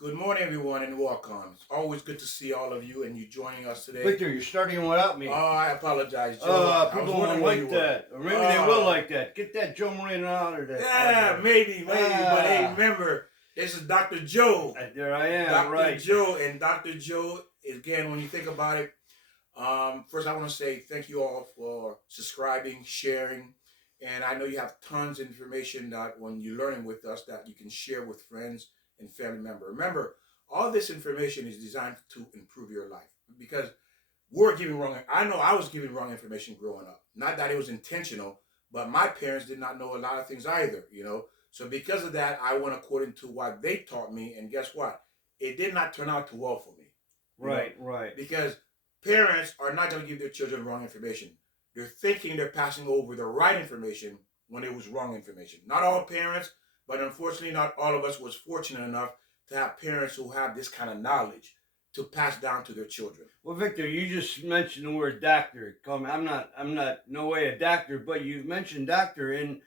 Good morning, everyone, and welcome. It's always good to see all of you and you joining us today. Victor, you're starting without me. Oh, I apologize, Joe. I was People wondering won't where you like were. that. Or maybe they will like that. Get that Joe Marino out of there. Yeah, maybe. But hey, remember, this is Dr. Joe. There I am, Dr. right. Joe, and Dr. Joe, again, when you think about it, first I want to say thank you all for subscribing, sharing, and I know you have tons of information that when you're learning with us that you can share with friends and family members. Remember, all this information is designed to improve your life because we're giving wrong. I know I was giving wrong information growing up. Not that it was intentional, but my parents did not know a lot of things either. So because of that, I went according to what they taught me, and guess what? It did not turn out too well for me. Right. Because parents are not going to give their children wrong information. They're thinking they're passing over the right information when it was wrong information. Not all parents, but unfortunately not all of us was fortunate enough to have parents who have this kind of knowledge to pass down to their children. Well, Victor, you just mentioned the word doctor. I'm not no way a doctor, but you mentioned doctor. And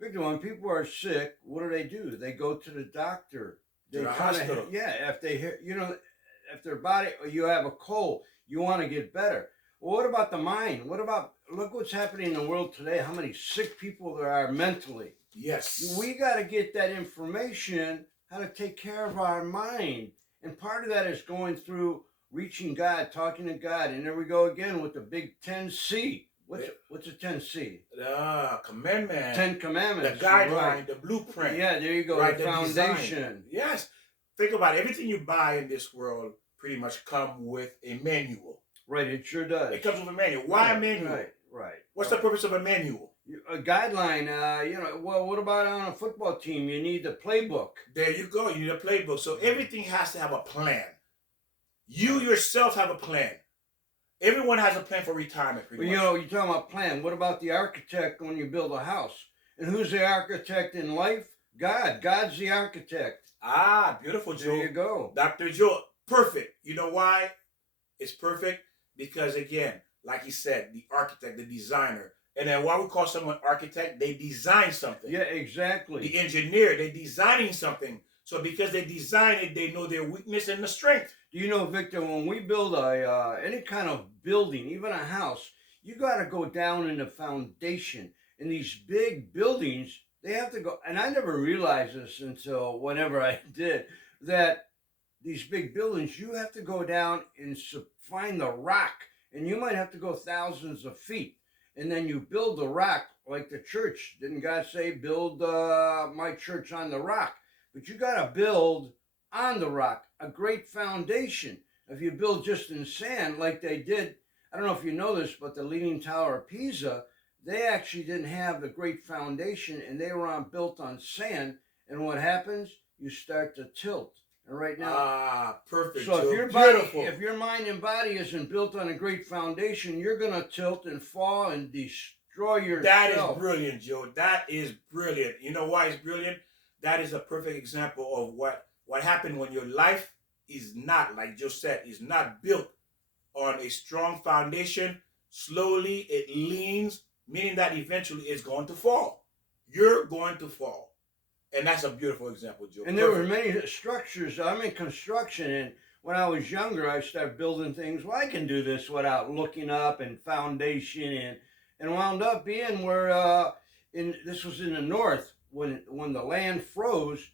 Victor, when people are sick, what do? They go to the doctor. To the hospital. If they hear, if their body, or you have a cold, you want to get better. Well, what about the mind? Look what's happening in the world today, how many sick people there are mentally. Yes. We got to get that information, how to take care of our mind. And part of that is going through reaching God, talking to God. And there we go again with the big 10C. What's a 10C? Commandment. 10 Commandments. The guideline, the blueprint. Yeah, there you go. Right, the foundation. Design. Yes. Think about it. Everything you buy in this world pretty much come with a manual. Right, it sure does. It comes with a manual. Why a manual? Right. What's the purpose of a manual? A guideline, well, what about on a football team? You need the playbook. There you go. You need a playbook. So everything has to have a plan. You yourself have a plan. Everyone has a plan for retirement. Well, you're talking about plan. What about the architect when you build a house? And who's the architect in life? God. God's the architect. Ah, beautiful, Joe. There you go. Dr. Joe, perfect. You know why it's perfect? Because, again, like he said, the architect, the designer. And then why we call someone architect, they design something. Yeah, exactly. The engineer, they're designing something. So because they design it, they know their weakness and the strength. Do you know, Victor, when we build any kind of building, even a house, you got to go down in the foundation. In these big buildings, they have to go, and I never realized this until whenever I did, that these big buildings, you have to go down and find the rock, and you might have to go thousands of feet. And then you build the rock like the church. Didn't God say, build my church on the rock? But you got to build on the rock, a great foundation. If you build just in sand like they did, I don't know if you know this, but the Leaning Tower of Pisa, they actually didn't have the great foundation and they were built on sand. And what happens? You start to tilt. And right now, perfect. So if your mind and body isn't built on a great foundation, you're going to tilt and fall and destroy yourself. That is brilliant, Joe. That is brilliant. You know why it's brilliant? That is a perfect example of what happened when your life is not, like Joe said, is not built on a strong foundation. Slowly it leans, meaning that eventually it's going to fall. You're going to fall. And that's a beautiful example, Joe. And there were many structures. I'm in construction, and when I was younger, I started building things. Well, I can do this without looking up and foundation, and wound up being where this was in the north when the land froze.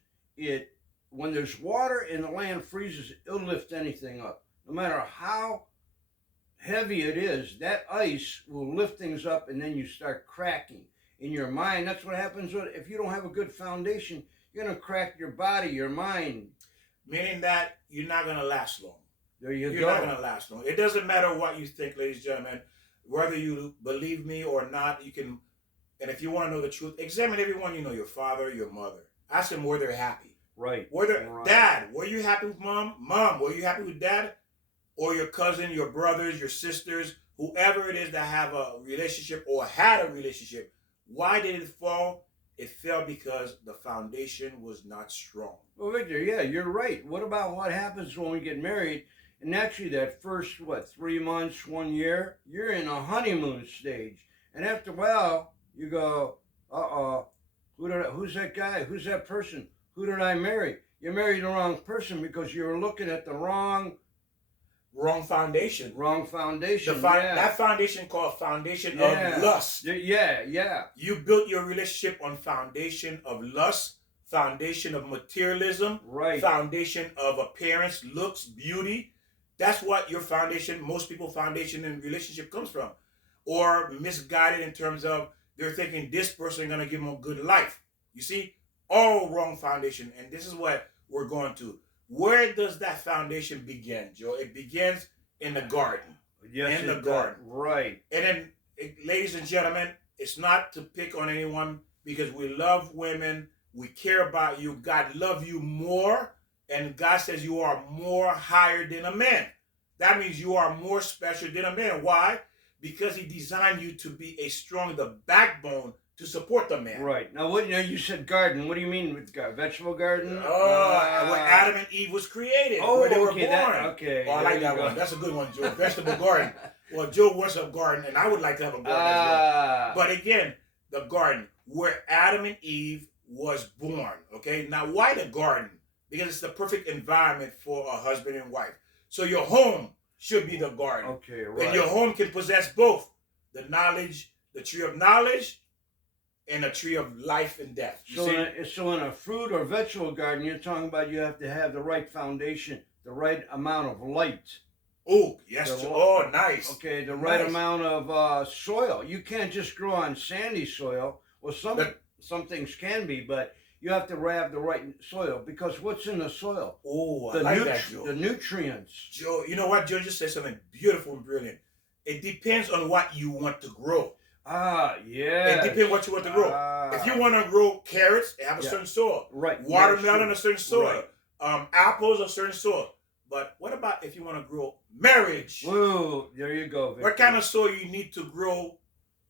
When there's water and the land freezes, it'll lift anything up, no matter how heavy it is. That ice will lift things up, and then you start cracking. In your mind, that's what happens if you don't have a good foundation. You're going to crack your body, your mind. Meaning that you're not going to last long. There you go. You're not going to last long. It doesn't matter what you think, ladies and gentlemen. Whether you believe me or not, you can, and if you want to know the truth, examine everyone you know, your father, your mother. Ask them where they're happy. Right. Dad, were you happy with mom? Mom, were you happy with dad? Or your cousin, your brothers, your sisters, whoever it is that have a relationship or had a relationship. Why did it fall? It fell because the foundation was not strong. Well, Victor, yeah, you're right. What about what happens when we get married? And naturally, that first, 3 months, 1 year, you're in a honeymoon stage. And after a while, you go, who's that guy? Who's that person? Who did I marry? you married the wrong person because you're looking at the wrong foundation. wrong foundation. That foundation called foundation Yeah. of lust. Yeah. You built your relationship on foundation of lust, foundation of materialism, Right. foundation of appearance, looks, beauty. That's what your foundation, most people's foundation in relationship comes from. Or misguided in terms of they're thinking this person is going to give them a good life. You see, all wrong foundation. And this is what we're going to. Where does that foundation begin, Joe? It begins in the garden. Yes, in the garden. Right. And then, ladies and gentlemen, it's not to pick on anyone because we love women. We care about you. God loves you more. And God says you are more higher than a man. That means you are more special than a man. Why? Because he designed you to be a strong, the backbone to support the man. Right. Now, you said garden. What do you mean with garden? Vegetable garden? When Adam and Eve was created, where they were born. Okay. Oh, I like that one. That's a good one, Joe. Vegetable garden. Well, Joe wants a garden, and I would like to have a garden as well. But again, the garden, where Adam and Eve was born. Okay? Now, why the garden? Because it's the perfect environment for a husband and wife. So your home should be the garden. Okay, right. And your home can possess both the knowledge, the tree of knowledge, and a tree of life and death. So in a fruit or vegetable garden, you're talking about you have to have the right foundation, the right amount of light. Oh, yes. Nice. Okay, the right amount of soil. You can't just grow on sandy soil. Well, some things can be, but you have to have the right soil because what's in the soil? Oh, I like that, Joe. The nutrients. Joe, you know what? Joe just said something beautiful and brilliant. It depends on what you want to grow. Yeah. It depends what you want to grow. If you want to grow carrots, they have a certain soil. Right. Watermelon, a certain soil. Right. Apples, a certain soil. But what about if you want to grow marriage? Whoa, there you go, Victor. What kind of soil you need to grow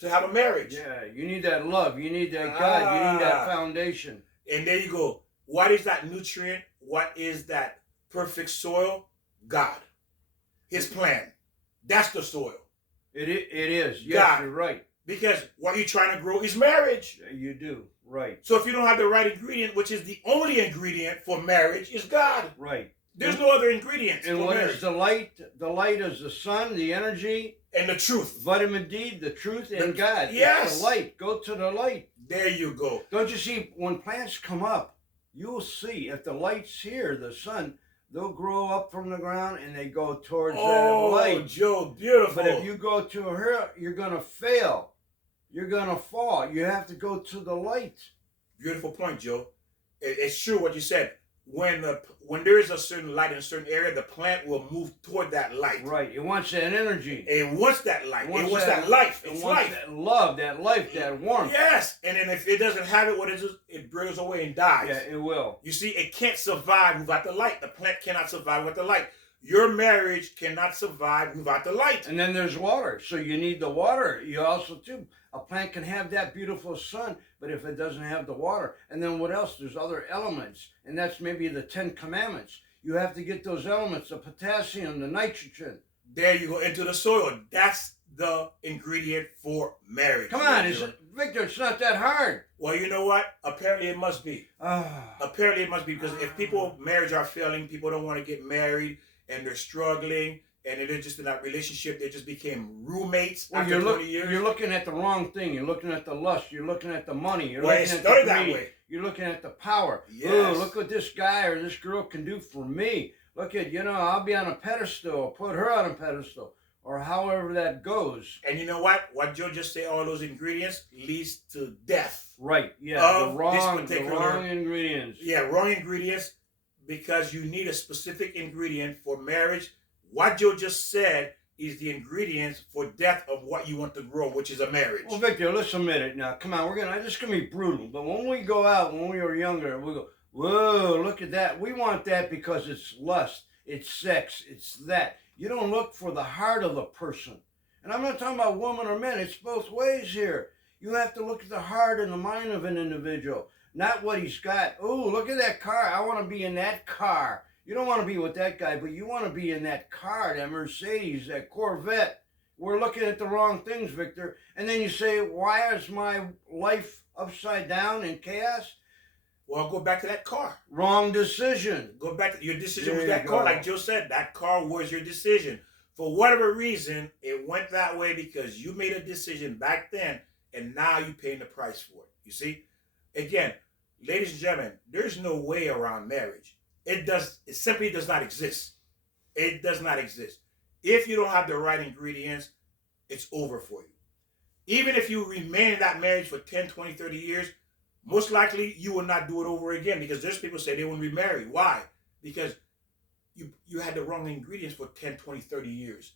to have a marriage? Yeah, you need that love. You need that God. You need that foundation. And there you go. What is that nutrient? What is that perfect soil? God. His plan. That's the soil. It is. Yes, God. You're right. Because what you're trying to grow is marriage. You do. Right. So if you don't have the right ingredient, which is the only ingredient for marriage, is God. Right. There's no other ingredients. And what is the light? The light is the sun, the energy. And the truth. Vitamin D, the truth, and God. Yes. It's the light. Go to the light. There you go. Don't you see, when plants come up, you'll see if the light's here, the sun, they'll grow up from the ground and they go towards that light. Oh, Joe, beautiful. But if you go to her, you're going to fail. You're going to fall. You have to go to the light. Beautiful point, Joe. It's true what you said. When there is a certain light in a certain area, the plant will move toward that light. Right. It wants that energy. It wants that light. It wants that life. It wants that love, that life, that warmth. Yes. And then if it doesn't have it, what is it? It brings away and dies. Yeah, it will. You see, it can't survive without the light. The plant cannot survive without the light. Your marriage cannot survive without the light. And then there's water. So you need the water. You also, too, a plant can have that beautiful sun, but if it doesn't have the water, and then what else? There's other elements, and that's maybe the 10 commandments. You have to get those elements, the potassium, the nitrogen. There you go, into the soil. That's the ingredient for marriage. Come on, Victor, it's not that hard. Well, you know what? Apparently it must be. Apparently it must be, because if marriage are failing, people don't want to get married, and they're struggling, and they're just in that relationship. They just became roommates after 20 years. You're looking at the wrong thing. You're looking at the lust. You're looking at the money. You're looking at the greed. That way. You're looking at the power. Yes. Oh, look what this guy or this girl can do for me. Look at, I'll be on a pedestal. Put her on a pedestal. Or however that goes. And you know what? What Joe just said, all those ingredients leads to death. Right, yeah. The wrong ingredients. Yeah, wrong ingredients. Because you need a specific ingredient for marriage. What Joe just said is the ingredients for death of what you want to grow, which is a marriage. Well, Victor, let's admit it now. Come on, this is going to be brutal. But when we go out, when we were younger, we go, whoa, look at that. We want that because it's lust, it's sex, it's that. You don't look for the heart of the person. And I'm not talking about women or men. It's both ways here. You have to look at the heart and the mind of an individual. Not what he's got. Oh, look at that car. I want to be in that car. You don't want to be with that guy, but you want to be in that car, that Mercedes, that Corvette. We're looking at the wrong things, Victor. And then you say, why is my life upside down in chaos? Well, go back to that car. Wrong decision. Go back to your decision There was you that car. go. Like Joe said, that car was your decision. For whatever reason, it went that way because you made a decision back then, and now you're paying the price for it. You see? Again, ladies and gentlemen, there's no way around marriage. It simply does not exist. It does not exist. If you don't have the right ingredients, it's over for you. Even if you remain in that marriage for 10, 20, 30 years, most likely you will not do it over again because there's people say they won't remarry. Why? Because you had the wrong ingredients for 10, 20, 30 years.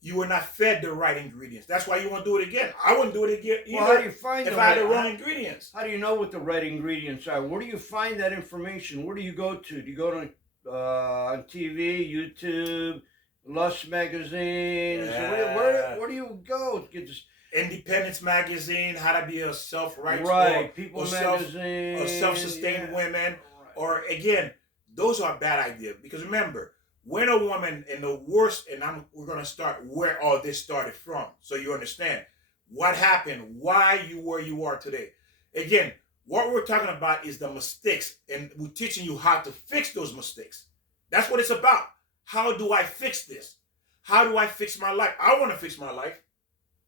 You were not fed the right ingredients. That's why you won't do it again. I wouldn't do it again either. Well, how do you find if I had the wrong ingredients. How do you know what the right ingredients are? Where do you find that information? Where do you go to? Do you go to on TV, YouTube, Lust magazines? Yeah. Where do you go to get this? Independence magazine, how to be a self-righteous Right, People or magazine, or self-sustained yeah. women, Right. or again, those are bad ideas. Because remember, when a woman in the worst, and we're gonna start where all this started from, so you understand what happened, why you where you are today. Again, what we're talking about is the mistakes, and we're teaching you how to fix those mistakes. That's what it's about. How do I fix this? How do I fix my life? I want to fix my life,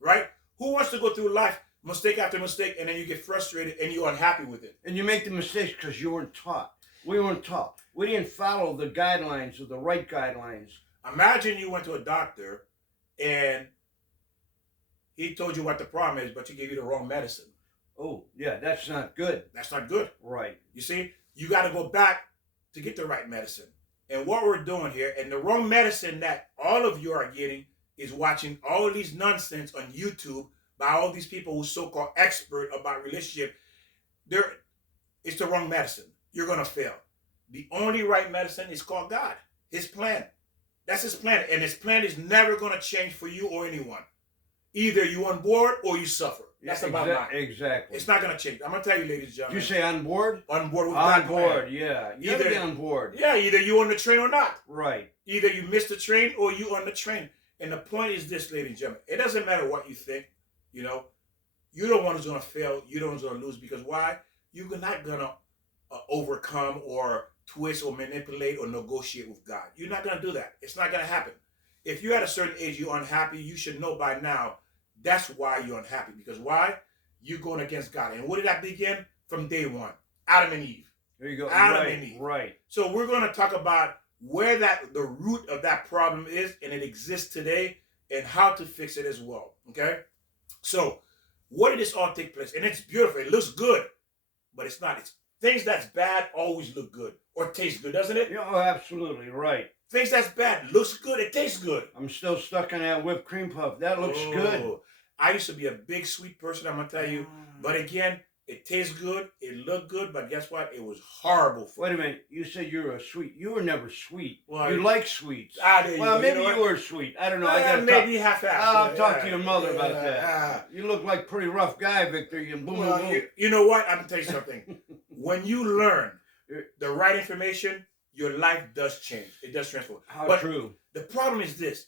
right? Who wants to go through life mistake after mistake and then you get frustrated and you're unhappy with it? And you make the mistakes because you weren't taught. We weren't taught. We didn't follow the guidelines or the right guidelines. Imagine you went to a doctor and he told you what the problem is, but he gave you the wrong medicine. Oh, yeah, that's not good. That's not good. Right. You see, you got to go back to get the right medicine. And what we're doing here, and the wrong medicine that all of you are getting is watching all of these nonsense on YouTube by all these people who so-called expert about relationship. It's the wrong medicine. You're going to fail. The only right medicine is called God, his plan. That's his plan. And his plan is never going to change for you or anyone. Either you on board or you suffer. That's the bottom line. Exactly. It's not going to change. I'm going to tell you, ladies and Did gentlemen. you say on board? On board with On God's board, plan. yeah. You gotta be on board. Yeah, either you on the train or not. Right. Either you miss the train or you on the train. And the point is this, ladies and gentlemen. It doesn't matter what you think. You know, you're the one who's going to fail. You're the one who's going to lose. Because why? You're not going to overcome or twist or manipulate or negotiate with God. You're not going to do that. It's not going to happen. If you're at a certain age, you're unhappy, you should know by now that's why you're unhappy. Because why? You're going against God. And where did that begin? From day one. Adam and Eve. There you go. Adam right, and Eve. Right. So we're going to talk about where the root of that problem is, and it exists today, and how to fix it as well. Okay? So, what did this all take place? And it's beautiful. It looks good, but it's not. It's things that's bad always look good or taste good, doesn't it? Yeah, oh, absolutely right. Things that's bad looks good. It tastes good. I'm still stuck on that whipped cream puff. That looks good. I used to be a big sweet person, I'm gonna tell you. But again, it tastes good, it looked good, but guess what? It was horrible for Wait a minute. You said you were a sweet. You were never sweet. Well, you like sweets. There Well, you maybe know you were sweet. I don't know. I got maybe half-half. I'll talk to your mother about that. You look like a pretty rough guy, Victor. You boom, boom, boom. You know what? I'm gonna tell you something. When you learn the right information, your life does change. It does transform. How true. The problem is this,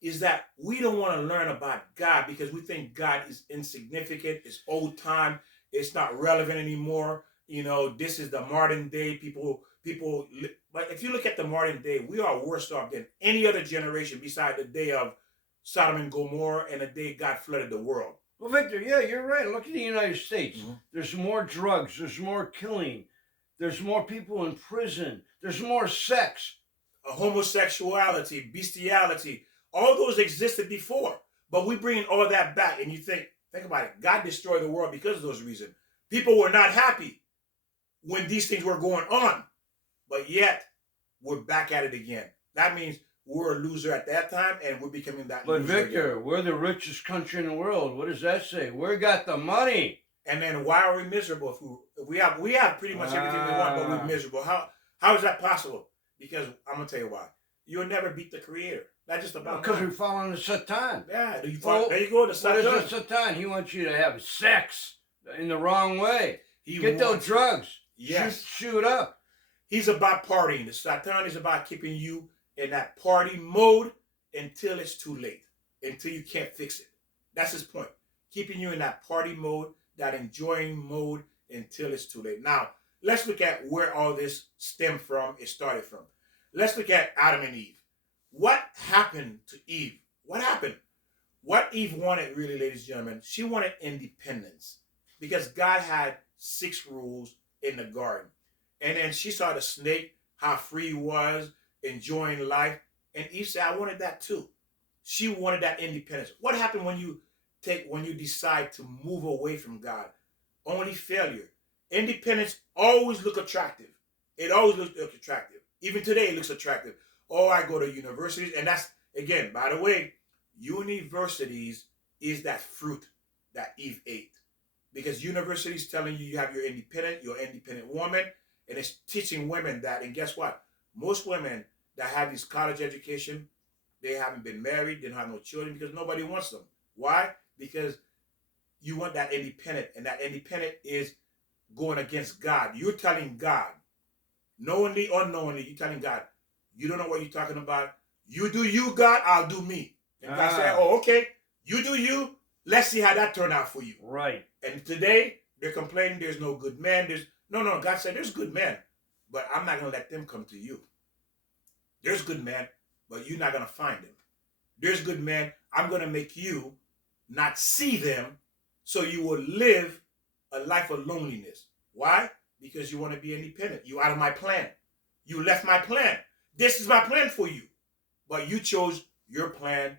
is that we don't want to learn about God because we think God is insignificant, it's old time, it's not relevant anymore. You know, this is the modern day people. But if you look at the modern day, we are worse off than any other generation beside the day of Sodom and Gomorrah and the day God flooded the world. Well, Victor, yeah, you're right. Look at the United States. Mm-hmm. There's more drugs. There's more killing. There's more people in prison. There's more sex. Homosexuality, bestiality, all those existed before. But we bring all that back. And you think about it. God destroyed the world because of those reasons. People were not happy when these things were going on. But yet, we're back at it again. That means we're a loser at that time, and we're becoming that But loser Victor, again. we're the richest country in the world. What does that say? We got the money. And then why are we miserable? If we have pretty much everything we want, but we're miserable. How is that possible? Because I'm gonna tell you why. You'll never beat the Creator. That's just about Because we fall into Satan. Yeah, there you What go. The is Satan. the Satan? He wants you to have sex in the wrong way. Get those wants- drugs. Yes. Shoot up. He's about partying. The Satan is about keeping you in that party mode until it's too late, until you can't fix it. That's his point. Keeping you in that party mode, that enjoying mode until it's too late. Now, let's look at where all this stemmed from, it started from. Let's look at Adam and Eve. What happened to Eve? What happened? What Eve wanted, really, ladies and gentlemen, she wanted independence because God had 6 rules in the garden. And then she saw the snake, how free he was, enjoying life. And Eve said, I wanted that too. She wanted that independence. What happened when you decide to move away from God? Only failure. Independence always look attractive. It always looks attractive. Even today it looks attractive. Oh, I go to universities, and that's, again, by the way, universities is that fruit that Eve ate. Because universities telling you have you're independent woman, and it's teaching women that. And guess what? Most women that have this college education, they haven't been married, they don't have no children because nobody wants them. Why? Because you want that independent, and that independent is going against God. You're telling God, knowingly or unknowingly, you're telling God, you don't know what you're talking about. You do you, God, I'll do me. And God said, oh, okay, you do you. Let's see how that turned out for you. Right. And today, they're complaining there's no good man. No, God said there's good men, but I'm not going to let them come to you. There's good men, but you're not going to find them. There's good men. I'm going to make you not see them so you will live a life of loneliness. Why? Because you want to be independent. You out of my plan. You left my plan. This is my plan for you. But you chose your plan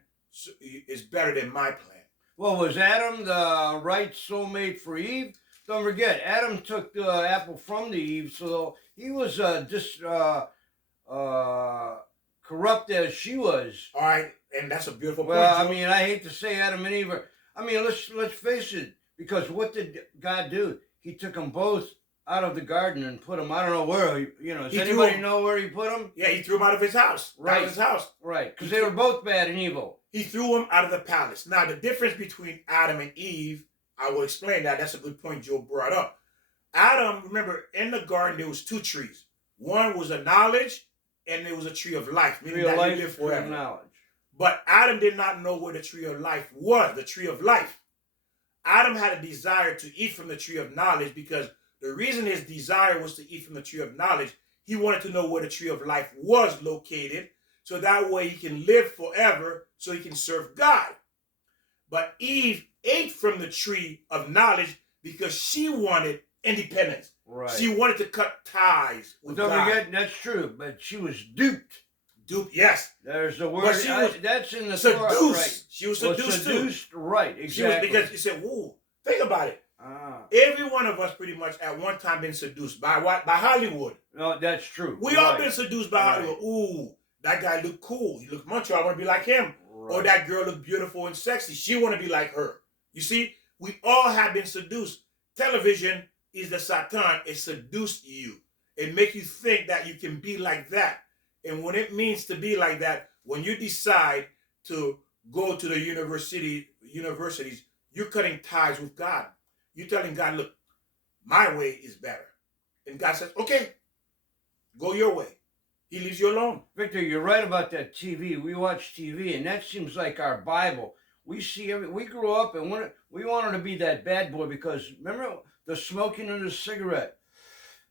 is better than my plan. Well, was Adam the right soulmate for Eve? Don't forget, Adam took the apple from the Eve, so he was corrupt as she was. All right, and that's a beautiful point. Well, I mean, I hate to say Adam and Eve. I mean, let's face it. Because what did God do? He took them both out of the garden and put them. I don't know where. Does anybody know where he put them? Yeah, he threw them out of his house. Right, out of his house. Right, because they were both bad and evil. He threw them out of the palace. Now, the difference between Adam and Eve, I will explain that. That's a good point Joe brought up. Adam, remember, in the garden there was 2 trees. One was a knowledge, and there was a tree of life, meaning that you live forever. Knowledge. But Adam did not know where the tree of life was, the tree of life. Adam had a desire to eat from the tree of knowledge because the reason his desire was to eat from the tree of knowledge, he wanted to know where the tree of life was located, so that way he can live forever, so he can serve God. But Eve ate from the tree of knowledge because she wanted independence. Right. She wanted to cut ties with God. Don't forget, that's true, but she was duped. Duped, yes. There's the word. That's in the seduced. Torah, right. She was seduced too. Right, exactly. She was, because he said, "Whoa, think about it. Every one of us pretty much at one time been seduced by what? By Hollywood. No, that's true. We all been seduced by Hollywood. Ooh, that guy look cool. He look macho. I want to be like him. Right. Or that girl look beautiful and sexy. She want to be like her. You see, we all have been seduced. Television is the Satan. It seduced you. It make you think that you can be like that. And when it means to be like that, when you decide to go to the universities, you're cutting ties with God. You're telling God, look, my way is better. And God says, okay, go your way. He leaves you alone. Victor, you're right about that TV. We watch TV, and that seems like our Bible. We grew up, and we wanted to be that bad boy because, remember, the smoking and the cigarette.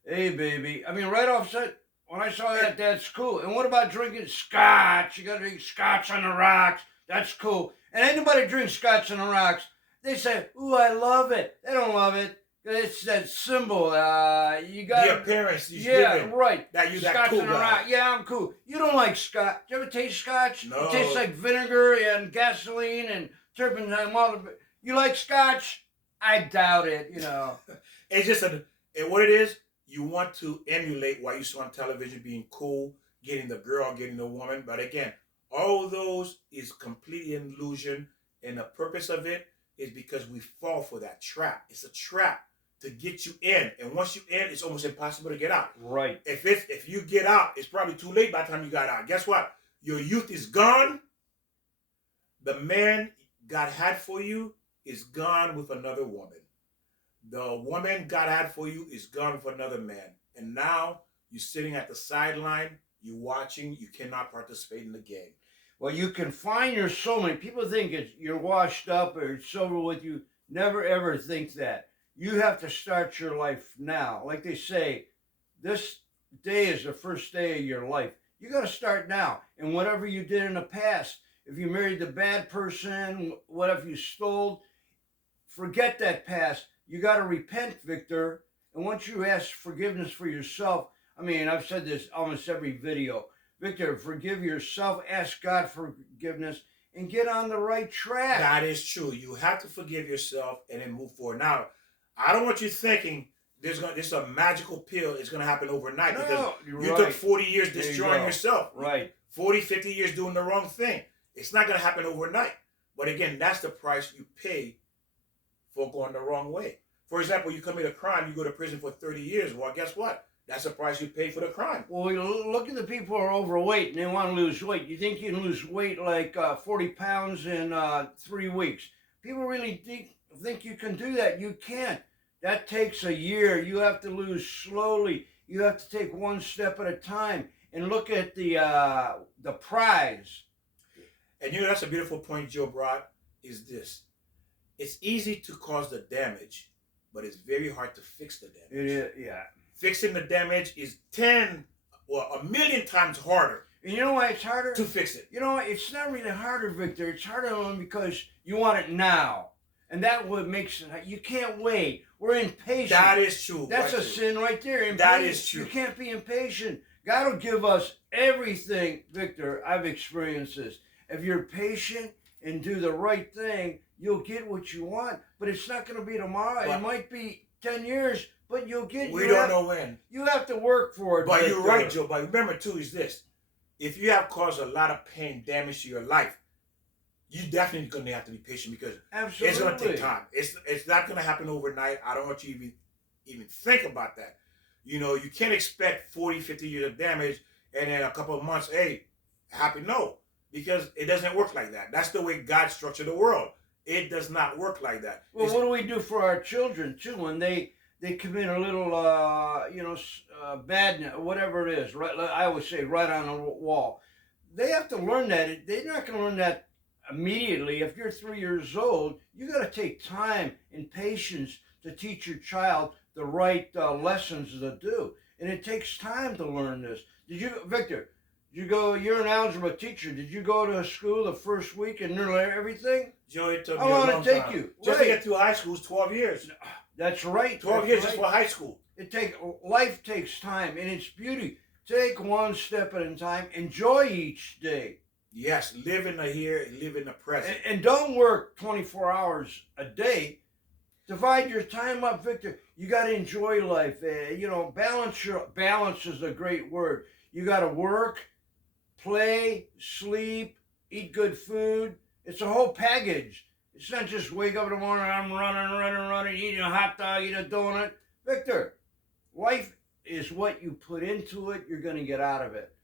Hey, baby. I mean, right off set, when I saw that, that's cool. And what about drinking scotch? You got to drink scotch on the rocks. That's cool. And anybody drinks scotch on the rocks, they say, ooh, I love it. They don't love it. It's that symbol. You got the appearance. Right. That you scotch that cool on the rock. Yeah, I'm cool. You don't like scotch. You ever taste scotch? No. It tastes like vinegar and gasoline and turpentine. You like scotch? I doubt it. It's just what it is. You want to emulate what you saw on television, being cool, getting the girl, getting the woman. But again, all those is completely an illusion, and the purpose of it is because we fall for that trap. It's a trap to get you in, and once you in, it's almost impossible to get out. Right. If you get out, it's probably too late by the time you got out. Guess what? Your youth is gone. The man God had for you is gone with another woman. The woman God had for you is gone with another man. And now you're sitting at the sideline, you're watching, you cannot participate in the game. Well, you can find your soulmate. People think you're washed up or it's over with. You never ever think that. You have to start your life now. Like they say, this day is the first day of your life. You got to start now. And whatever you did in the past, if you married the bad person, whatever you stole, forget that past. You got to repent, Victor. And once you ask forgiveness for yourself, I mean, I've said this almost every video. Victor, forgive yourself, ask God for forgiveness, and get on the right track. That is true. You have to forgive yourself and then move forward. Now, I don't want you thinking this is a magical pill. It's going to happen overnight because you took 40 years destroying yourself. Right. 40, 50 years doing the wrong thing. It's not going to happen overnight. But again, that's the price you pay for going the wrong way. For example, you commit a crime, you go to prison for 30 years. Well, guess what? That's the price you pay for the crime. Well, look at the people who are overweight and they want to lose weight. You think you can lose weight like 40 pounds in 3 weeks? People really think you can do that. You can't. That takes a year. You have to lose slowly. You have to take one step at a time. And look at the prize. And you know, that's a beautiful point Joe brought, is this. It's easy to cause the damage, but it's very hard to fix the damage. It is, yeah. Fixing the damage is 1,000,000 times harder. And you know why it's harder? To fix it. You know, it's not really harder, Victor. It's harder only because you want it now. And that what makes it, you can't wait. We're impatient. That is true. That's a sin right there. Impatient. That is true. You can't be impatient. God will give us everything, Victor. I've experienced this. If you're patient and do the right thing, you'll get what you want. But it's not going to be tomorrow. It might be 10 years, but you'll get. We don't know when. You have to work for it. But Victor. you're right, Joe. But remember, too, is this. If you have caused a lot of pain, damage to your life, you definitely going to have to be patient because Absolutely. It's going to take time. It's not going to happen overnight. I don't want you to even think about that. You know, you can't expect 40, 50 years of damage and then a couple of months, hey, happy. No, because it doesn't work like that. That's the way God structured the world. It does not work like that. Well, what do we do for our children, too, when they commit a little, bad, whatever it is, right? I always say right on the wall. They have to learn that. They're not going to learn that immediately. If you're 3 years old, you got to take time and patience to teach your child the right lessons to do. And it takes time to learn this. Victor, you're an algebra teacher. Did you go to school the first week and learn everything? Joe, it took me a long want to take time. you. Just to get through high school is 12 years. That's right. 12 years just for high school. Life takes time, and it's beauty. Take one step at a time. Enjoy each day. Yes, live in the here and live in the present. And don't work 24 hours a day. Divide your time up, Victor. You got to enjoy life. Balance is a great word. You got to work, play, sleep, eat good food. It's a whole package. It's not just wake up in the morning, I'm running, eating a hot dog, eat a donut. Victor, life is what you put into it, you're going to get out of it.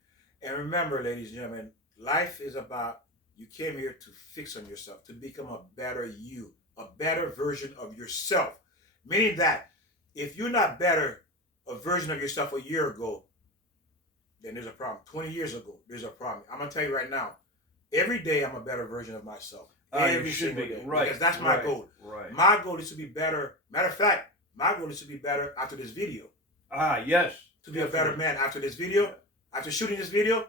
And remember, ladies and gentlemen, life is about, you came here to fix on yourself, to become a better you, a better version of yourself. Meaning that if you're not better, a version of yourself a year ago, then there's a problem. 20 years ago, there's a problem. I'm going to tell you right now, every day I'm a better version of myself. Every single day. Right. Because that's my goal. Right. My goal is to be better. Matter of fact, my goal is to be better after this video. Yes. To be a better man after this video. After shooting this video,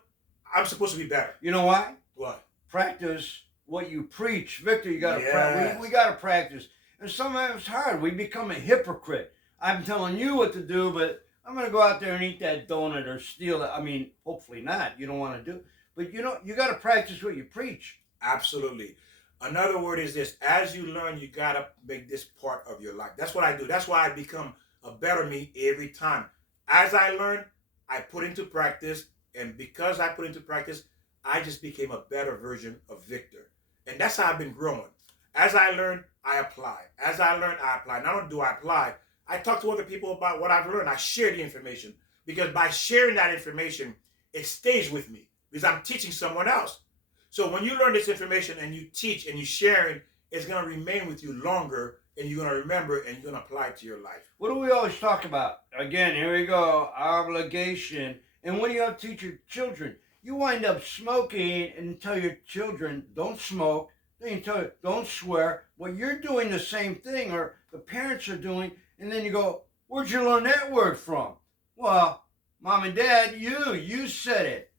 I'm supposed to be better. You know why? What? Practice what you preach. Victor, you got to practice. We got to practice. And sometimes it's hard. We become a hypocrite. I'm telling you what to do, but I'm going to go out there and eat that donut or steal it. I mean, hopefully not. You don't want to do it. But, you got to practice what you preach. Absolutely. Another word is this. As you learn, you got to make this part of your life. That's what I do. That's why I become a better me every time. As I learn, I put into practice. And because I put into practice, I just became a better version of Victor. And that's how I've been growing. As I learn, I apply. As I learn, I apply. Not only do I apply, I talk to other people about what I've learned. I share the information. Because by sharing that information, it stays with me. Because I'm teaching someone else. So when you learn this information and you teach and you share it, it's going to remain with you longer and you're going to remember and you're going to apply it to your life. What do we always talk about? Again, here we go, obligation. And when you have to teach your children, you wind up smoking and tell your children, don't smoke. Then you tell them, don't swear. Well, you're doing the same thing, or the parents are doing, and then you go, where'd you learn that word from? Well, mom and dad, you said it.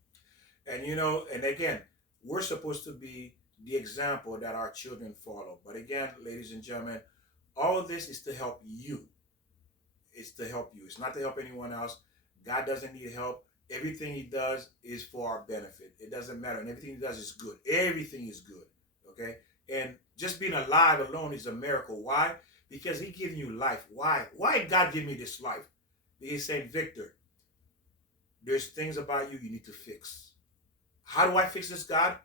And you know, and again, we're supposed to be the example that our children follow. But again, ladies and gentlemen, all of this is to help you. It's to help you. It's not to help anyone else. God doesn't need help. Everything he does is for our benefit. It doesn't matter. And everything he does is good. Everything is good. Okay? And just being alive alone is a miracle. Why? Because he giving you life. Why? Why did God give me this life? He's saying, Victor, there's things about you need to fix. How do I fix this, God?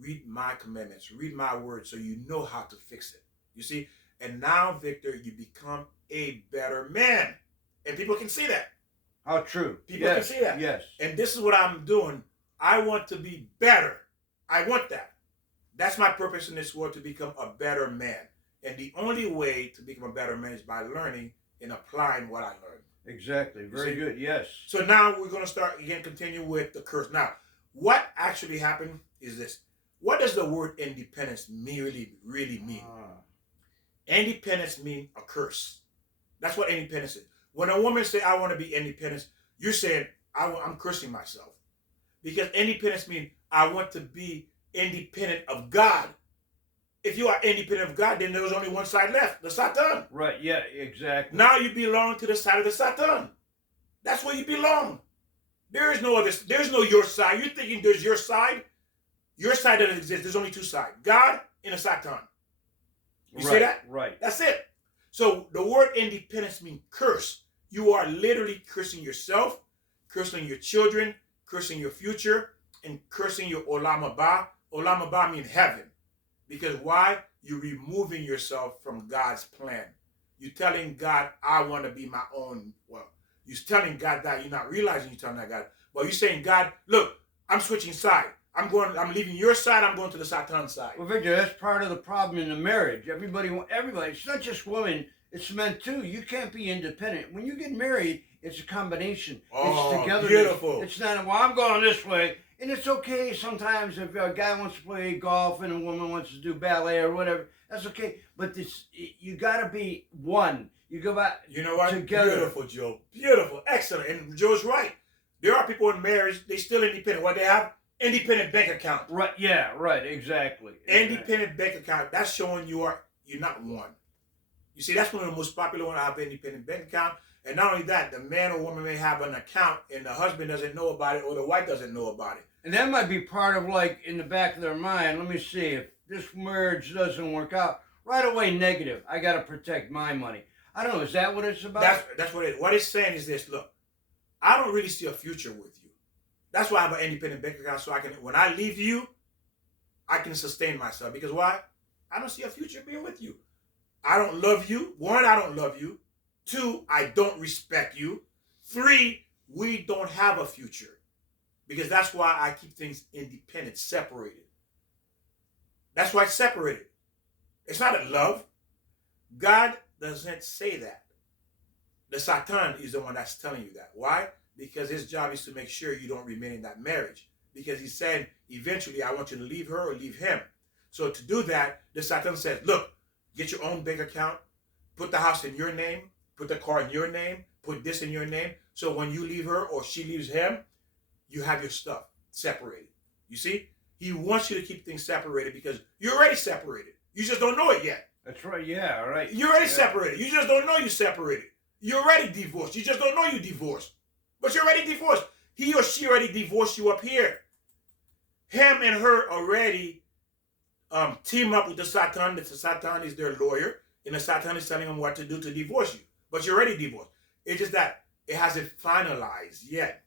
Read my commandments. Read my word so you know how to fix it. You see? And now, Victor, you become a better man. And people can see that. How true. People can see that. Yes. And this is what I'm doing. I want to be better. I want that. That's my purpose in this world, to become a better man. And the only way to become a better man is by learning and applying what I learned. Exactly. Very good. Yes. So now we're going to start again, continue with the curse. Now, what actually happened is this. What does the word independence really mean? Independence means a curse. That's what independence is. When a woman says, I want to be independent, you're saying, I'm cursing myself. Because independence means I want to be independent of God. If you are independent of God, then there's only one side left, the Satan. Right, yeah, exactly. Now you belong to the side of the Satan. That's where you belong. There is no other, there's no your side. You're thinking there's your side. Your side doesn't exist. There's only two sides, God and the Satan. You see that? Right. That's it. So the word independence means curse. You are literally cursing yourself, cursing your children, cursing your future, and cursing your olam haba. Olam haba means heaven. Because why? You're removing yourself from God's plan. You're telling God, I want to be my own. Well, you're telling God that. You're not realizing you're telling that God. But you're saying, God, look, I'm switching side. I'm leaving your side. I'm going to the Satan side. Well, Victor, that's part of the problem in the marriage. Everybody. It's not just women. It's men too. You can't be independent. When you get married, it's a combination. Oh, it's together. Beautiful. It's not, well, I'm going this way. And it's okay sometimes if a guy wants to play golf and a woman wants to do ballet or whatever. That's okay. But you got to be one. You go back. You know what? Together. Beautiful, Joe. Beautiful. Excellent. And Joe's right. There are people in marriage, they still independent. What they have? Independent bank account. Right. Yeah. Right. Exactly. Independent bank account. That's showing you're not one. You see, that's one of the most popular ones. I have an independent bank account. And not only that, the man or woman may have an account and the husband doesn't know about it or the wife doesn't know about it. And that might be part of, like, in the back of their mind, let me see, if this marriage doesn't work out, right away negative. I got to protect my money. I don't know. Is that what it's about? That's what it's saying is this. Look, I don't really see a future with you. That's why I have an independent bank account, so when I leave you, I can sustain myself. Because why? I don't see a future being with you. I don't love you. One, I don't love you. Two, I don't respect you. Three, we don't have a future. Because that's why I keep things independent, separated. That's why it's separated. It's not a love. God doesn't say that. The Satan is the one that's telling you that. Why? Because his job is to make sure you don't remain in that marriage. Because he said, eventually, I want you to leave her or leave him. So to do that, the Satan says, look, get your own bank account, put the house in your name, put the car in your name, put this in your name. So when you leave her or she leaves him, you have your stuff separated. You see? He wants you to keep things separated because you're already separated. You just don't know it yet. That's right. Yeah, right. You're already separated. You just don't know you're separated. You're already divorced. You just don't know you're divorced. But you're already divorced. He or she already divorced you up here. Him and her already team up with the Satan. The Satan is their lawyer. And the Satan is telling them what to do to divorce you. But you're already divorced. It's just that it hasn't finalized yet.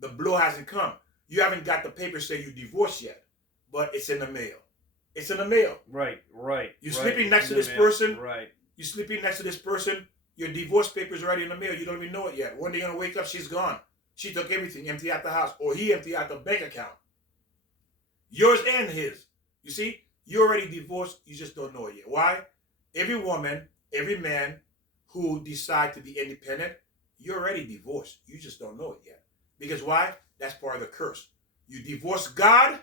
The blow hasn't come. You haven't got the paper say you divorced yet. But it's in the mail. It's in the mail. Right. You're sleeping next to this person. Right. You're sleeping next to this person. Your divorce paper's already in the mail. You don't even know it yet. One day you're going to wake up, she's gone. She took everything, empty out the house. Or he emptied out the bank account. Yours and his. You see? You're already divorced. You just don't know it yet. Why? Every woman, every man who decide to be independent, you're already divorced. You just don't know it yet. Because why? That's part of the curse. You divorce God,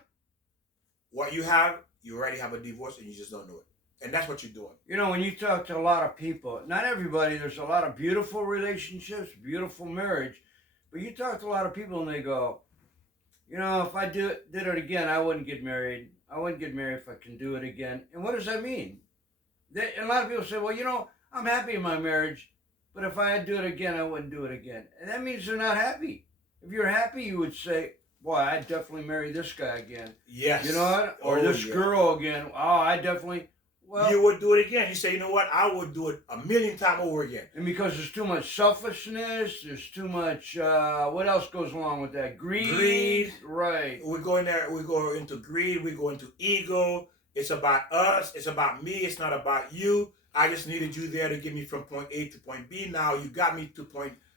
what you have, you already have a divorce and you just don't know it. And that's what you're doing. You know, when you talk to a lot of people, not everybody, there's a lot of beautiful relationships, beautiful marriage, but you talk to a lot of people and they go, you know, if I did it again, I wouldn't get married. I wouldn't get married if I can do it again. And what does that mean? A lot of people say, well, you know, I'm happy in my marriage, but if I had to do it again, I wouldn't do it again. And that means they're not happy. If you're happy, you would say, boy, I'd definitely marry this guy again. Yes. You know what? Or this girl again. Oh, I definitely. Well, you would do it again. You say, you know what? I would do it a million times over again. And because there's too much selfishness, there's too much. What else goes along with that? Greed. Right. We go in there. We go into greed. We go into ego. It's about us. It's about me. It's not about you. I just needed you there to get me from point A to point B. Now you got me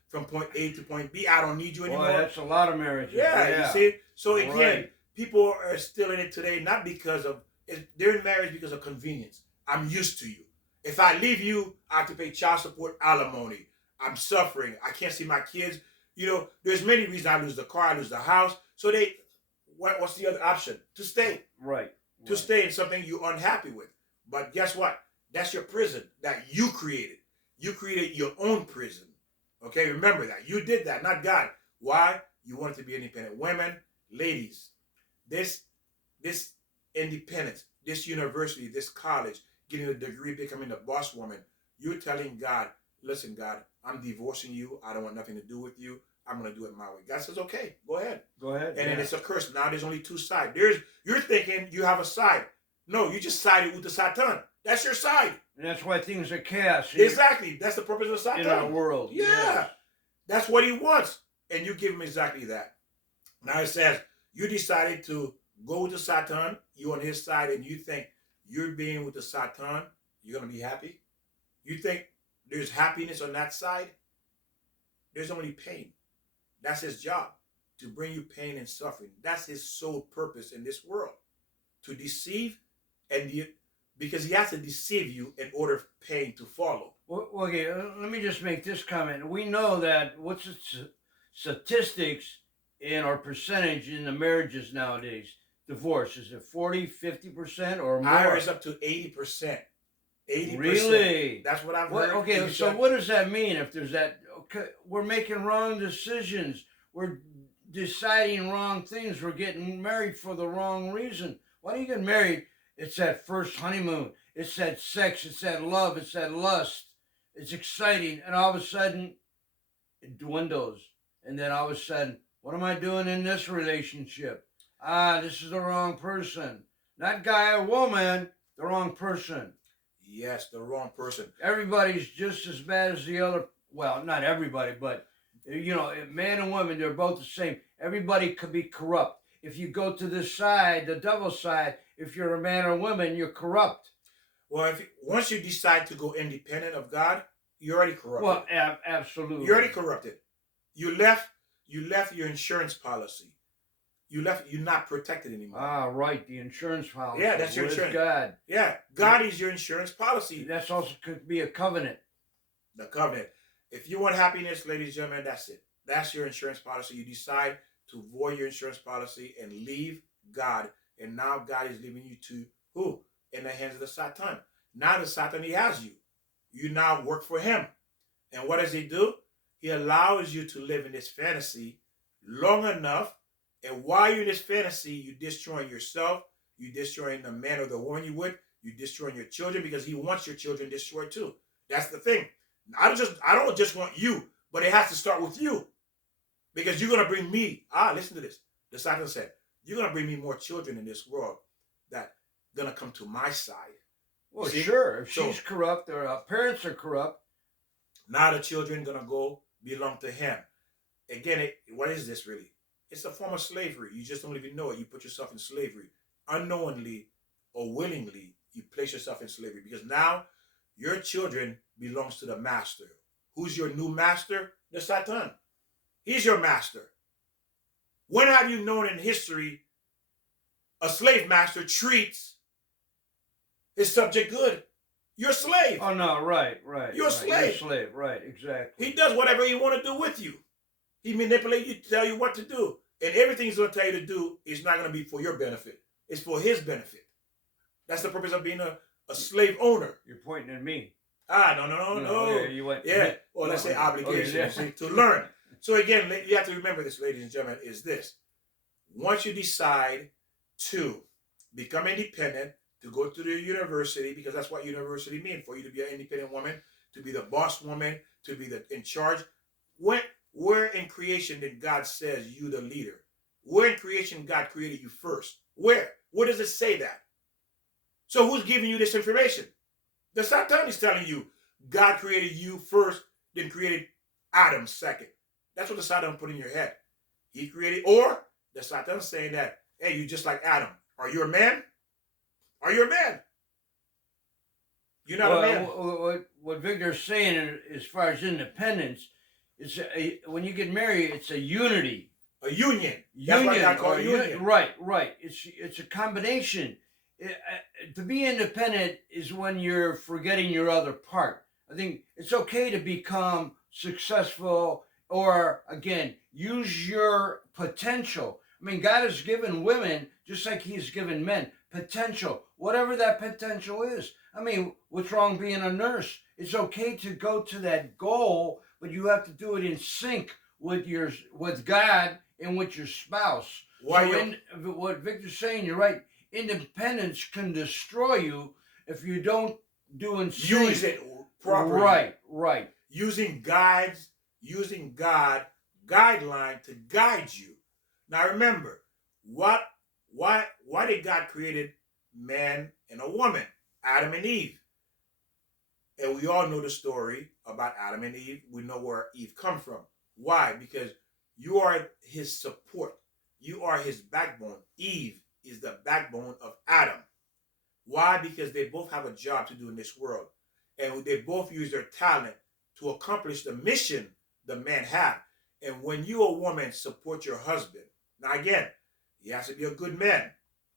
from point A to point B. I don't need you anymore. Boy, that's a lot of marriages. Yeah, you see. So again, people are still in it today, not because of they're in marriage because of convenience. I'm used to you. If I leave you, I have to pay child support, alimony. I'm suffering. I can't see my kids. You know, there's many reasons. I lose the car, I lose the house. So what's the other option? To stay. Right. To stay in something you're unhappy with. But guess what? That's your prison that you created. You created your own prison. Okay, remember that. You did that, not God. Why? You wanted to be independent. Women, ladies, this independence, this university, this college, getting a degree, becoming a boss woman, you're telling God, listen, God, I'm divorcing you. I don't want nothing to do with you. I'm going to do it my way. God says, okay, go ahead. Go ahead. And then it's a curse. Now there's only two sides. You're thinking you have a side. No, you just sided with the Satan. That's your side. And that's why things are chaos. Exactly. That's the purpose of Satan. In our world. Yeah. Yes. That's what he wants. And you give him exactly that. Now it says, you decided to go with the Satan. You're on his side and you think you're being with the Satan. You're going to be happy? You think there's happiness on that side? There's only pain. That's his job, to bring you pain and suffering. That's his sole purpose in this world, to deceive, because he has to deceive you in order for pain to follow. Well, okay, let me just make this comment. We know that what's the statistics in our percentage in the marriages nowadays? Divorce, is it 40, 50% or more? Ours up to 80%. 80%. Really? That's what I've heard. Okay, 80%. so what does that mean? If there's that, okay, we're making wrong decisions. We're deciding wrong things. We're getting married for the wrong reason. Why do you get married? It's that first honeymoon. It's that sex. It's that love. It's that lust. It's exciting. And all of a sudden, it dwindles. And then all of a sudden, what am I doing in this relationship? This is the wrong person. Not guy or woman, the wrong person. Yes, the wrong person. Everybody's just as bad as the other. Well, not everybody, but, you know, man and woman, they're both the same. Everybody could be corrupt. If you go to this side, the devil's side, if you're a man or woman, you're corrupt. Well, once you decide to go independent of God, you're already corrupted. Well, absolutely. You're already corrupted. You left your insurance policy. You're not protected anymore. Right, the insurance policy. Yeah, that's your insurance. God. Yeah, God is your insurance policy. That's also could be a covenant. The covenant. If you want happiness, ladies and gentlemen, that's it. That's your insurance policy. You decide to void your insurance policy and leave God. And now God is leaving you to who? In the hands of the Satan. Now the Satan, he has you. You now work for him. And what does he do? He allows you to live in this fantasy long enough. And while you're in this fantasy, you're destroying yourself. You're destroying the man or the woman you're with. You're destroying your children because he wants your children destroyed too. That's the thing. I don't just want you, but it has to start with you. Because you're going to bring me, listen to this. The Satan said, you're going to bring me more children in this world that going to come to my side. Well, sure. If she's corrupt or our parents are corrupt. Now the children going to go belong to him. Again, what is this really? It's a form of slavery. You just don't even know it. You put yourself in slavery. Unknowingly or willingly, you place yourself in slavery. Because now your children belongs to the master. Who's your new master? The Satan. He's your master. When have you known in history a slave master treats his subject good? You're a slave. Oh, no, right. You're a slave. You're a slave, right, exactly. He does whatever he want to do with you. He manipulates you, tell you what to do. And everything he's going to tell you to do is not going to be for your benefit. It's for his benefit. That's the purpose of being a slave owner. You're pointing at me. No. Okay, you went. Yeah. Well, No, let's say okay. obligation. Okay, You see, to learn. So again, you have to remember this, ladies and gentlemen, is this. Once you decide to become independent, to go to the university, because that's what university means, for you to be an independent woman, to be the boss woman, to be in charge. Where in creation did God says you the leader? Where in creation God created you first? Where? Where does it say that? So who's giving you this information? The Satan is telling you God created you first, then created Adam second. That's what the Satan put in your head. He created, or the Satan saying that, hey, you just like Adam. Are you a man? Are you a man? You're not a man. What Victor's saying, as far as independence, when you get married, it's a unity. A union. That's why God called it union. Right. It's a combination. To be independent is when you're forgetting your other part. I think it's okay to become successful, or again, use your potential. I mean, God has given women, just like He's given men, potential, whatever that potential is. I mean, what's wrong being a nurse? It's okay to go to that goal, but you have to do it in sync with God and with your spouse. What Victor's saying, you're right. Independence can destroy you if you don't do and use it properly. Right. Using God guideline to guide you. Now remember, why did God created man and a woman, Adam and Eve? And we all know the story about Adam and Eve. We know where Eve come from. Why? Because you are his support. You are his backbone. Eve is the backbone of Adam. Why? Because they both have a job to do in this world. And they both use their talent to accomplish the mission the man had. And when you, a woman, support your husband, now again, he has to be a good man.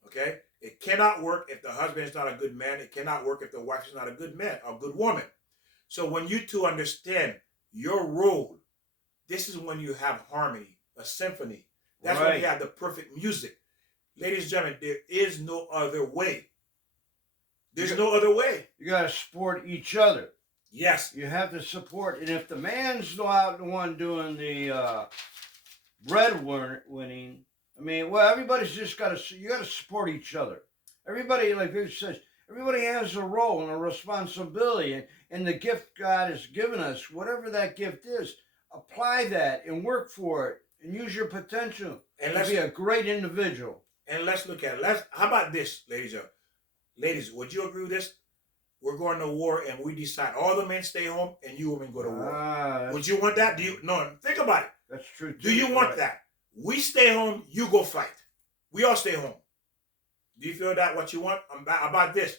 Okay? It cannot work if the husband is not a good man. It cannot work if the wife is not a good man, a good woman. So when you two understand your role, this is when you have harmony, a symphony. That's when you have the perfect music. Ladies and gentlemen, there is no other way. There's no other way. You got to support each other. Yes. You have to support. And if the man's the one doing the breadwinning, I mean, well, everybody's just got to, you got to support each other. Everybody, like Victor says, everybody has a role and a responsibility. And the gift God has given us, whatever that gift is, apply that and work for it and use your potential and be a great individual. And let's look at it. How about this, ladies? Ladies, would you agree with this? We're going to war and we decide all the men stay home and you women go to war. Would you want that? No, think about it. That's true too. Do you want that? We stay home, you go fight. We all stay home. Do you feel that what you want? About this.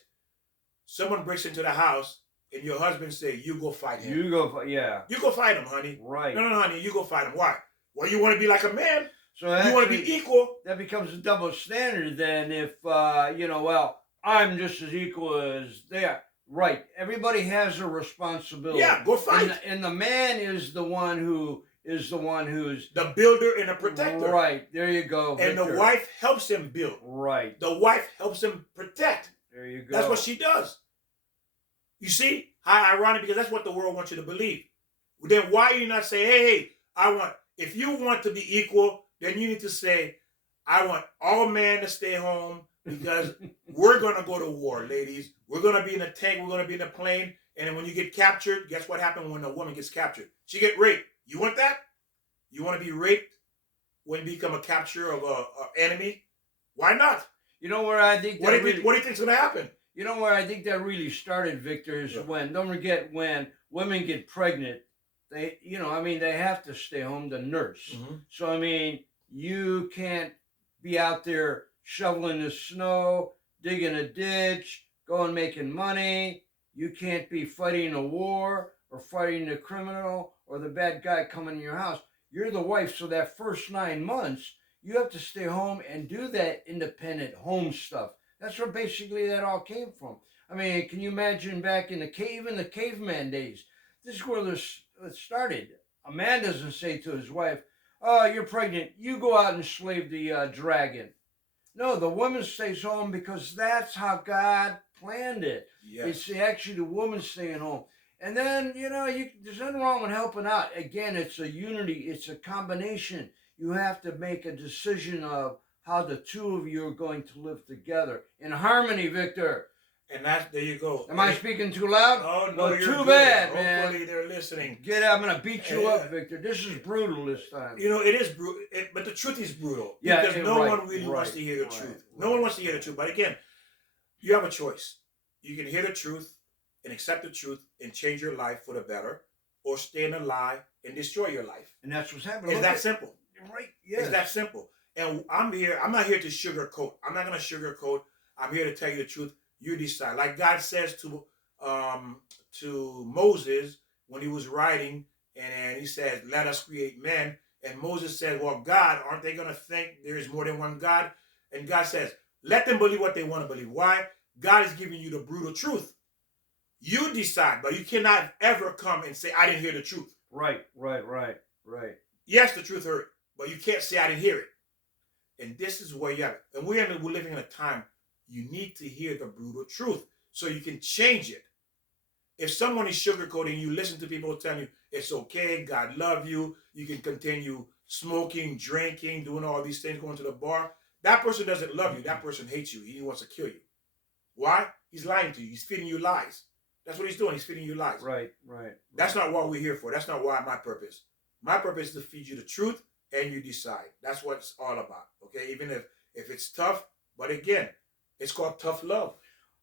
Someone breaks into the house and your husband say, you go fight him. You go fight, yeah. You go fight him, honey. Right. No, honey, you go fight him. Why? Well, you want to be like a man. So actually, you want to be equal. That becomes a double standard then if, well, I'm just as equal as they are. Right. Everybody has a responsibility. Yeah, go fight. And the man is the one who's the builder and the protector. Right. There you go, Victor. And the wife helps him build. Right. The wife helps him protect. There you go. That's what she does. You see how ironic, because that's what the world wants you to believe. Then why you not say, hey, if you want to be equal, then you need to say, I want all men to stay home because we're going to go to war, ladies. We're going to be in a tank. We're going to be in a plane. And then when you get captured, guess what happens when a woman gets captured? She get raped. You want that? You want to be raped when you become a capture of an enemy? Why not? You know where I think what do you think's going to happen? You know where I think that really started, Victor, is don't forget, when women get pregnant, they have to stay home to nurse. Mm-hmm. So, I mean, you can't be out there shoveling the snow, digging a ditch, going making money. You can't be fighting a war or fighting the criminal or the bad guy coming in your house. You're the wife, so that first 9 months, you have to stay home and do that independent home stuff. That's where basically that all came from. I mean, can you imagine back in the caveman days? This is where this started. A man doesn't say to his wife, oh, you're pregnant, you go out and slave the dragon. No, the woman stays home because that's how God planned it. Yes. It's actually the woman staying home. And then, there's nothing wrong with helping out. Again, it's a unity, it's a combination. You have to make a decision of how the two of you are going to live together in harmony, Victor. And there you go. Am I speaking too loud? Oh, no, well, you're too good. bad, man. Hopefully they're listening. I'm going to beat you up, Victor. This is brutal this time. It is brutal, but the truth is brutal. Yeah, because no one really wants to hear the truth. No one wants to hear the truth. But again, you have a choice. You can hear the truth and accept the truth and change your life for the better, or stay in a lie and destroy your life. And that's what's happening. It's that simple. Right, yes. It's that simple. And I'm not here to sugarcoat. I'm not going to sugarcoat. I'm here to tell you the truth. You decide. Like God says to Moses when he was writing, and he says, let us create men. And Moses said, well, God, aren't they going to think there is more than one God? And God says, let them believe what they want to believe. Why? God is giving you the brutal truth. You decide, but you cannot ever come and say, I didn't hear the truth. Right. Yes, the truth hurt, but you can't say I didn't hear it. And this is where you have it. And we're living in a time you need to hear the brutal truth so you can change it. If someone is sugarcoating you, listen to people telling you it's okay, God love you, you can continue smoking, drinking, doing all these things, going to the bar. That person doesn't love you. That person hates you. He wants to kill you. Why? He's lying to you. He's feeding you lies. That's what he's doing. He's feeding you lies. Right. That's not what we're here for. That's not why my purpose. My purpose is to feed you the truth and you decide. That's what it's all about. Okay? Even if it's tough, but again, it's called tough love.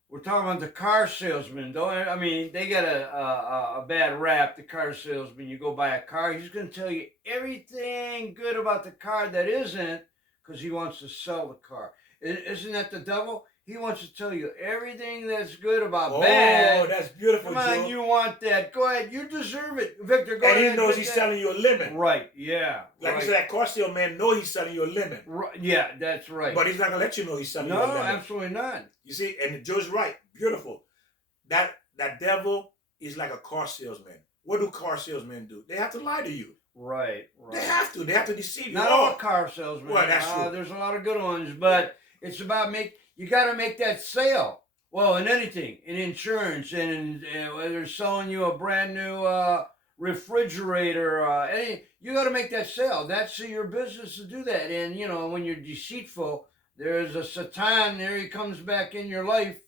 We're talking about the car salesman, though. I mean, they got a bad rap, the car salesman. You go buy a car, he's going to tell you everything good about the car that isn't, because he wants to sell the car. Isn't that the devil? He wants to tell you everything that's good about bad. Oh, that's beautiful, Come on, Joe. you want that. Go ahead. You deserve it. Victor, go ahead. And he knows he's selling you a lemon. Right, yeah. Like you said, that car salesman knows he's selling you a lemon. Right, yeah, that's right. But he's not going to let you know he's selling you a lemon. No, absolutely not. You see, and Joe's right. Beautiful. That devil is like a car salesman. What do car salesmen do? They have to lie to you. Right. They have to. They have to deceive you. Not all car salesmen. Well, that's true. There's a lot of good ones, but it's about you got to make that sale. Well, in anything, in insurance, and whether they're selling you a brand new refrigerator, you got to make that sale. That's your business to do that. And when you're deceitful, there's a Satan. There he comes back in your life.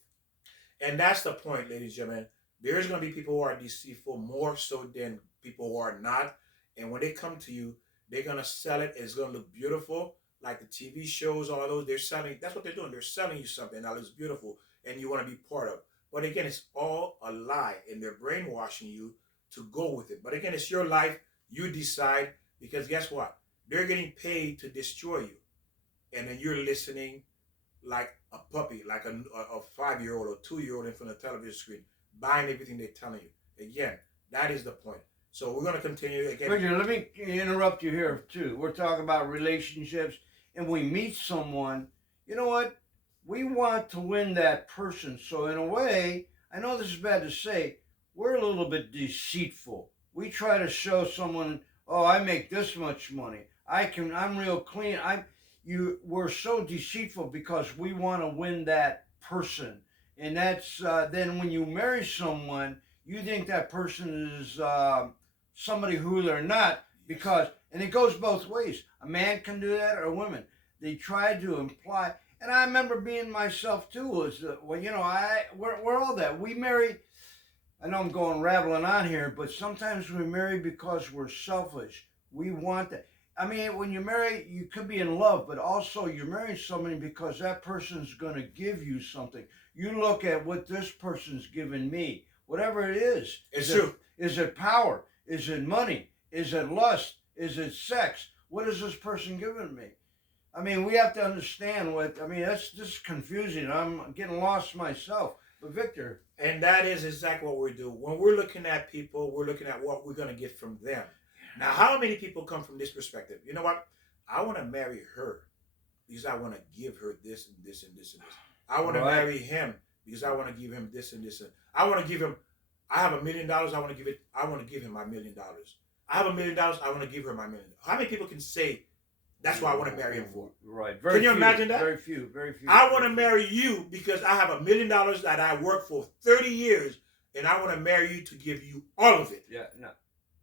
And that's the point, ladies and gentlemen. There's going to be people who are deceitful more so than people who are not. And when they come to you, they're going to sell it. It's going to look beautiful. Like the TV shows, all of those, they're selling. That's what they're doing. They're selling you something that looks beautiful and you want to be part of. But again, it's all a lie, and they're brainwashing you to go with it. But again, it's your life. You decide, because guess what? They're getting paid to destroy you. And then you're listening like a puppy, like a 5-year-old or 2-year-old in front of the television screen, buying everything they're telling you. Again, that is the point. So we're going to continue again. Richard, let me interrupt you here too. We're talking about relationships, and we meet someone. You know what? We want to win that person. So in a way, I know this is bad to say, we're a little bit deceitful. We try to show someone, oh, I make this much money. I'm real clean. We're so deceitful because we want to win that person. And that's then when you marry someone, you think that person is somebody who they're not, and it goes both ways. A man can do that, or a woman. They try to imply, and I remember being myself too. We're all that. We marry. I know I'm going rattling on here, but sometimes we marry because we're selfish. We want that. I mean, when you marry, you could be in love, but also you're marrying somebody because that person's going to give you something. You look at what this person's given me, whatever it is. It's true. Is it power? Is it money? Is it lust? Is it sex? What is this person giving me? I mean, we have to understand that's just confusing. I'm getting lost myself. But Victor. And that is exactly what we do. When we're looking at people, we're looking at what we're going to get from them. Now, how many people come from this perspective? You know what? I want to marry her because I want to give her this and this and this and this. I want to marry him because I want to give him this and this. I want to give him, I have $1 million, I want to give him my $1 million. I have $1 million, I want to give her my $1 million. How many people can say That's what I want to marry him for. Right. Can you imagine that? Very few. Very few. I want to marry you because I have $1 million that I worked for 30 years, and I want to marry you to give you all of it. Yeah, no.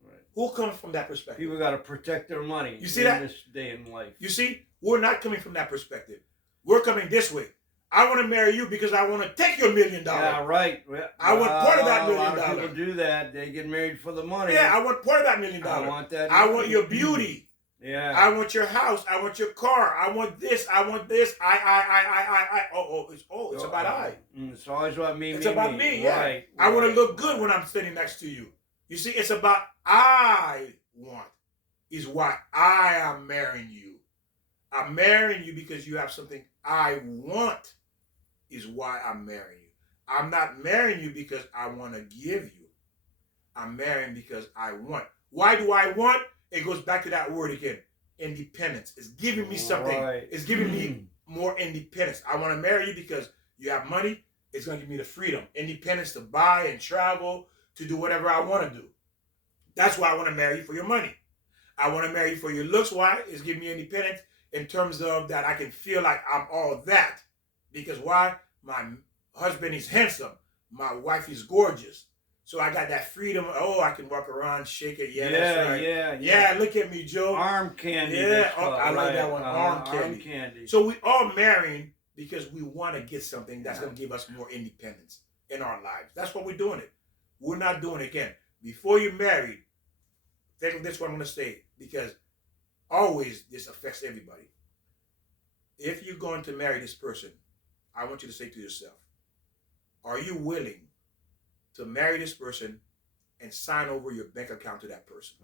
Right. Who comes from that perspective? People got to protect their money. You see in that? this day in life. You see, we're not coming from that perspective. We're coming this way. I want to marry you because I want to take your $1 million. Yeah, right. Yeah. I want part of that $1 million. A lot of people do that. They get married for the money. Yeah, I want part of that $1 million. I want that. I want your beauty. Yeah. I want your house. I want your car. I want this. I want this. It's about I. It's always about me. It's about me. Yeah. Right. I want to look good when I'm sitting next to you. You see, it's about I want. Is why I am marrying you. I'm marrying you because you have something I want. Is why I'm marrying you. I'm not marrying you because I want to give you. I'm marrying because I want. Why do I want? It goes back to that word again. Independence. It's giving me something. Right. It's giving me more independence. I want to marry you because you have money. It's going to give me the freedom. Independence to buy and travel, to do whatever I want to do. That's why I want to marry you, for your money. I want to marry you for your looks. Why? It's giving me independence in terms of that I can feel like I'm all that. Because why? My husband is handsome. My wife is gorgeous. So I got that freedom. Oh, I can walk around, shake it. Yeah, that's right. Yeah, look at me, Joe. Arm candy. Yeah, I like that one. Arm candy. So we all marrying because we want to get something that's going to give us more independence in our lives. That's what we're doing it. We're not doing it again. Before you're married, think of this, what I'm going to say, because always this affects everybody. If you're going to marry this person, I want you to say to yourself, are you willing to marry this person and sign over your bank account to that person?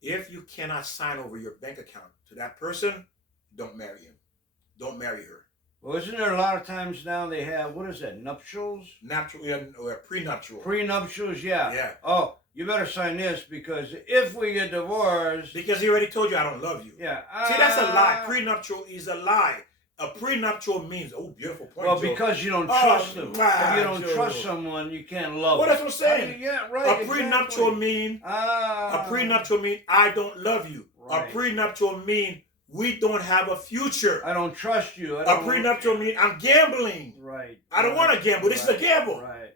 If you cannot sign over your bank account to that person, don't marry him. Don't marry her. Well, isn't there a lot of times now they have, what is that, nuptials? Or prenuptial. Prenuptials, yeah. Yeah. Oh, you better sign this because if we get divorced... Because he already told you I don't love you. Yeah. See, that's a lie. Prenuptial is a lie. A prenuptial means, beautiful point, well, Joe. because you don't trust them. Wow, if you don't Joe. trust someone, you can't love Well, them. that's what I'm saying. Yeah, right. A prenuptial mean I don't love you. Right. A prenuptial mean we don't have a future. I don't trust you. A prenuptial mean I'm gambling. Right. I don't want to gamble. This is a gamble. Right.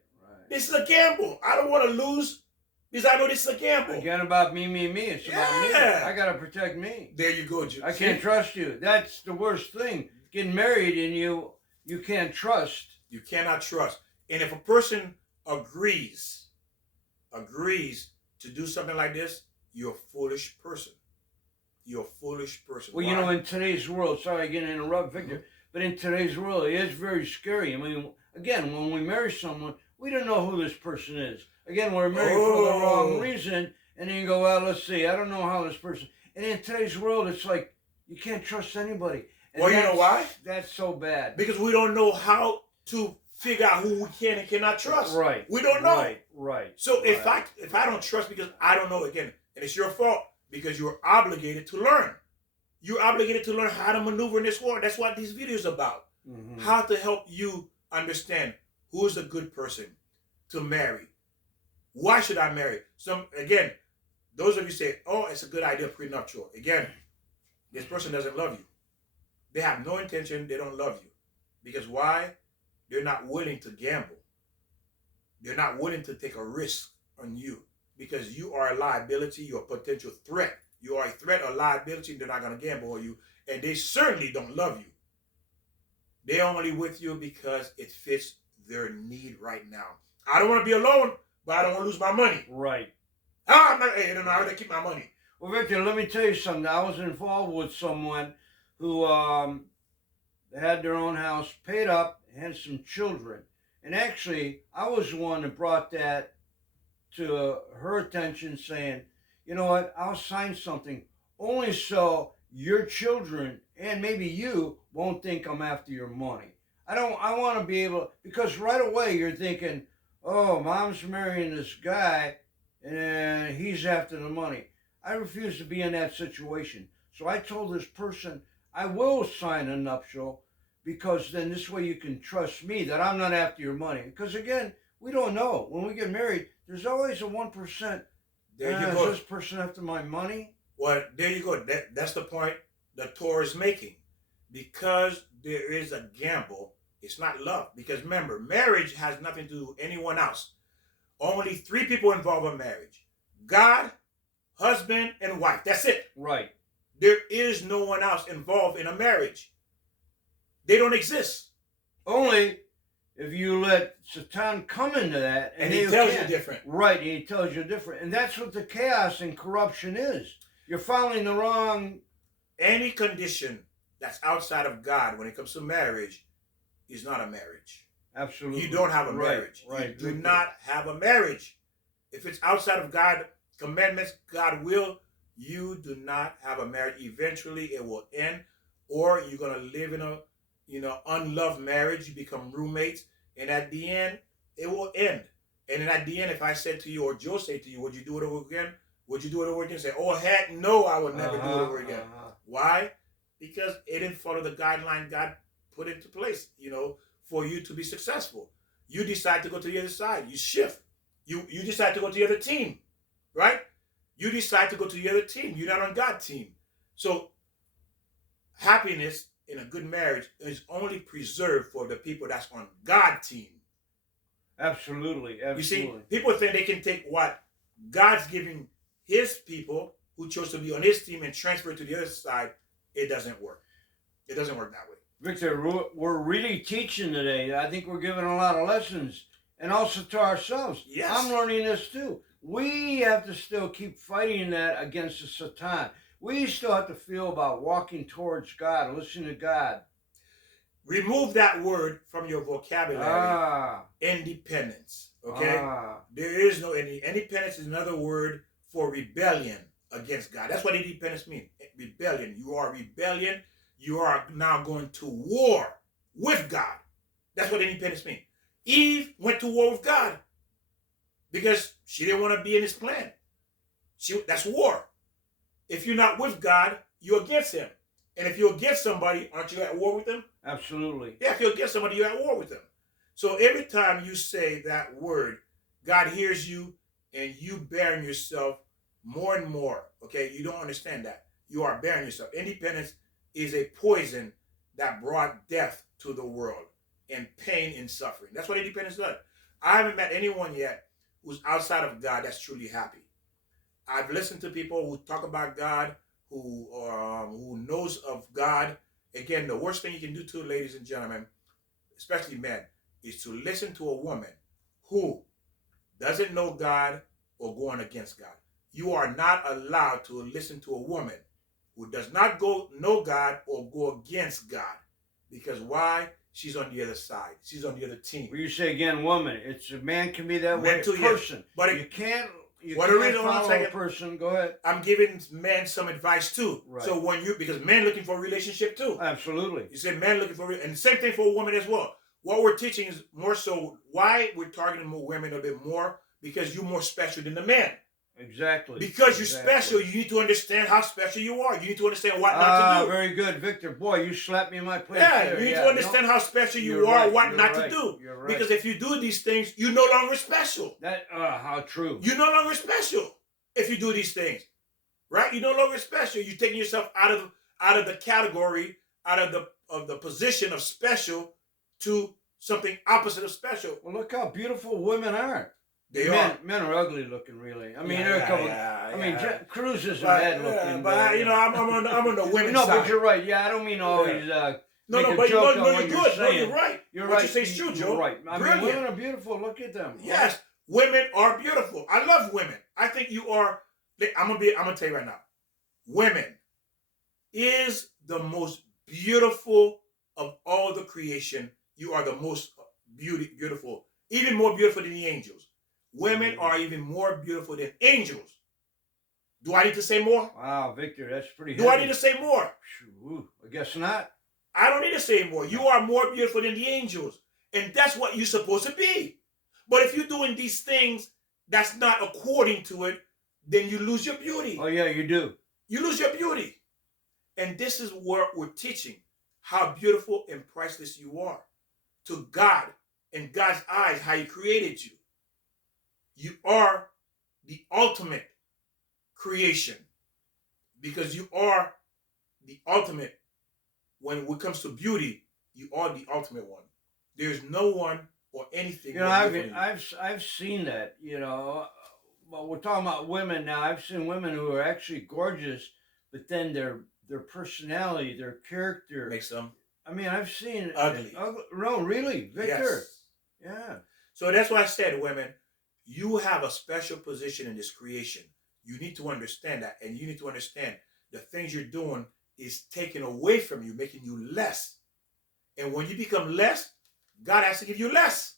This is a gamble. I don't want to lose because I know this is a gamble. Again, about me. It's about me. I got to protect me. There you go, Joe. I can't trust you. That's the worst thing. Getting married and you can't trust. You cannot trust. And if a person agrees to do something like this, you're a foolish person. You're a foolish person. Well, Why? in today's world, sorry again to interrupt, Victor, but in today's world, it is very scary. I mean, again, when we marry someone, we don't know who this person is. Again, we're married for the wrong reason, and then you go, well, let's see, I don't know how this person... And in today's world, it's like, you can't trust anybody. And well, you know why? That's so bad. Because we don't know how to figure out who we can and cannot trust. Right. We don't know. Right. So if I don't trust because I don't know, again, and it's your fault because you're obligated to learn. You're obligated to learn how to maneuver in this world. That's what these videos are about. Mm-hmm. How to help you understand who is a good person to marry. Why should I marry? Again, those of you say, oh, it's a good idea, prenuptial. Again, this person doesn't love you. They have no intention. They don't love you. Because why? They're not willing to gamble. They're not willing to take a risk on you. Because you are a liability. You're a potential threat. You are a threat or liability. They're not going to gamble on you. And they certainly don't love you. They're only with you because it fits their need right now. I don't want to be alone, but I don't want to lose my money. Right. I don't know how to keep my money. Well, Victor, let me tell you something. I was involved with someone who had their own house, paid up, had some children. And actually, I was the one that brought that to her attention, saying, you know what, I'll sign something only so your children and maybe you won't think I'm after your money. I want to be able, because right away you're thinking, oh, mom's marrying this guy and he's after the money. I refuse to be in that situation. So I told this person, I will sign a nuptial because then this way you can trust me that I'm not after your money. Because again, we don't know. When we get married, there's always a 1%. There you go. Is this person after my money? Well, there you go. That's the point the Torah is making. Because there is a gamble, it's not love. Because remember, marriage has nothing to do with anyone else. Only three people involved in marriage: God, husband, and wife. That's it. Right. There is no one else involved in a marriage. They don't exist. Only if you let Satan come into that, And he tells you different. Right, he tells you different. And that's what the chaos and corruption is. You're following the wrong... Any condition that's outside of God when it comes to marriage is not a marriage. Absolutely. You don't have a marriage. Right. You do not have a marriage. If it's outside of God, commandments, God will, you do not have a marriage. Eventually it will end, or you're going to live in a unloved marriage. You become roommates, and at the end it will end. And then at the end, if I said to you, or Joe said to you, would you do it over again? Would you do it over again? Say, oh heck no, I would never do it over again. Why? Because it didn't follow the guideline God put into place, for you to be successful. You decide to go to the other side. You shift. You decide to go to the other team, right? You decide to go to the other team. You're not on God's team. So happiness in a good marriage is only preserved for the people that's on God's team. Absolutely. You see, people think they can take what God's giving his people who chose to be on his team and transfer it to the other side. It doesn't work. It doesn't work that way. Victor, we're really teaching today. I think we're giving a lot of lessons, and also to ourselves. Yes. I'm learning this too. We have to still keep fighting that against the Satan. We still have to feel about walking towards God, listening to God. Remove that word from your vocabulary. Independence. Okay? There is no independence is another word for rebellion against God. That's what independence means. Rebellion. You are rebellion. You are now going to war with God. That's what independence means. Eve went to war with God because she didn't want to be in his plan. That's war. If you're not with God, you're against him. And if you're against somebody, aren't you at war with them? Absolutely. Yeah, if you're against somebody, you're at war with them. So every time you say that word, God hears you, and you bearing yourself more and more. Okay, you don't understand that. You are bearing yourself. Independence is a poison that brought death to the world and pain and suffering. That's what independence does. I haven't met anyone yet who's outside of God that's truly happy. I've listened to people who talk about God, who knows of God. Again, the worst thing you can do to, ladies and gentlemen, especially men, is to listen to a woman who doesn't know God or going against God. You are not allowed to listen to a woman who does not know God or go against God. Because why? She's on the other side. She's on the other team. Well, you say again, woman. It's a man can be that way. Person. Yeah. But you can't follow a person. Go ahead. I'm giving men some advice too. Right. So because men looking for a relationship too. Absolutely. You say men looking for, and the same thing for a woman as well. What we're teaching is more so why we're targeting more women a bit more, because you're more special than the man. Exactly. Because you're special, you need to understand how special you are. You need to understand what not to do. Very good, Victor. Boy, you slapped me in my place. Yeah, you need to understand how special you are, what not to do. You're right. Because if you do these things, you're no longer special. How true. You're no longer special if you do these things, right? You're no longer special. You're taking yourself out of the category, out of the position of special to something opposite of special. Well, look how beautiful women are. Men are ugly looking, really. I mean, there are a couple. Cruz is bad looking. But I'm on the women's side. No, but you're right. Yeah, I don't mean always. But you're good. No, you're right. You're what right. you say is true, Joe. You're right. I mean, women are beautiful. Look at them. Yes, women are beautiful. I love women. I think you are. I'm gonna tell you right now. Women is the most beautiful of all the creation. You are the most beautiful, even more beautiful than the angels. Women are even more beautiful than angels. Do I need to say more? Wow, Victor, that's pretty heavy. Do I need to say more? Ooh, I guess not. I don't need to say more. You are more beautiful than the angels. And that's what you're supposed to be. But if you're doing these things that's not according to it, then you lose your beauty. Oh, yeah, you do. You lose your beauty. And this is what we're teaching, how beautiful and priceless you are to God, in God's eyes, how he created you. You are the ultimate creation. because you are the ultimate. When it comes to beauty, you are the ultimate one. There's no one or anything You know, more I've beautiful than you. I've seen that. You know, well, we're talking about women now. I've seen women who are actually gorgeous, but then their personality, their character. Makes them I mean, I've seen ugly. no, really, Victor. Yes. Yeah. So that's why I said, women, you have a special position in this creation. You need to understand that, and you need to understand the things you're doing is taken away from you, making you less. And when you become less, God has to give you less.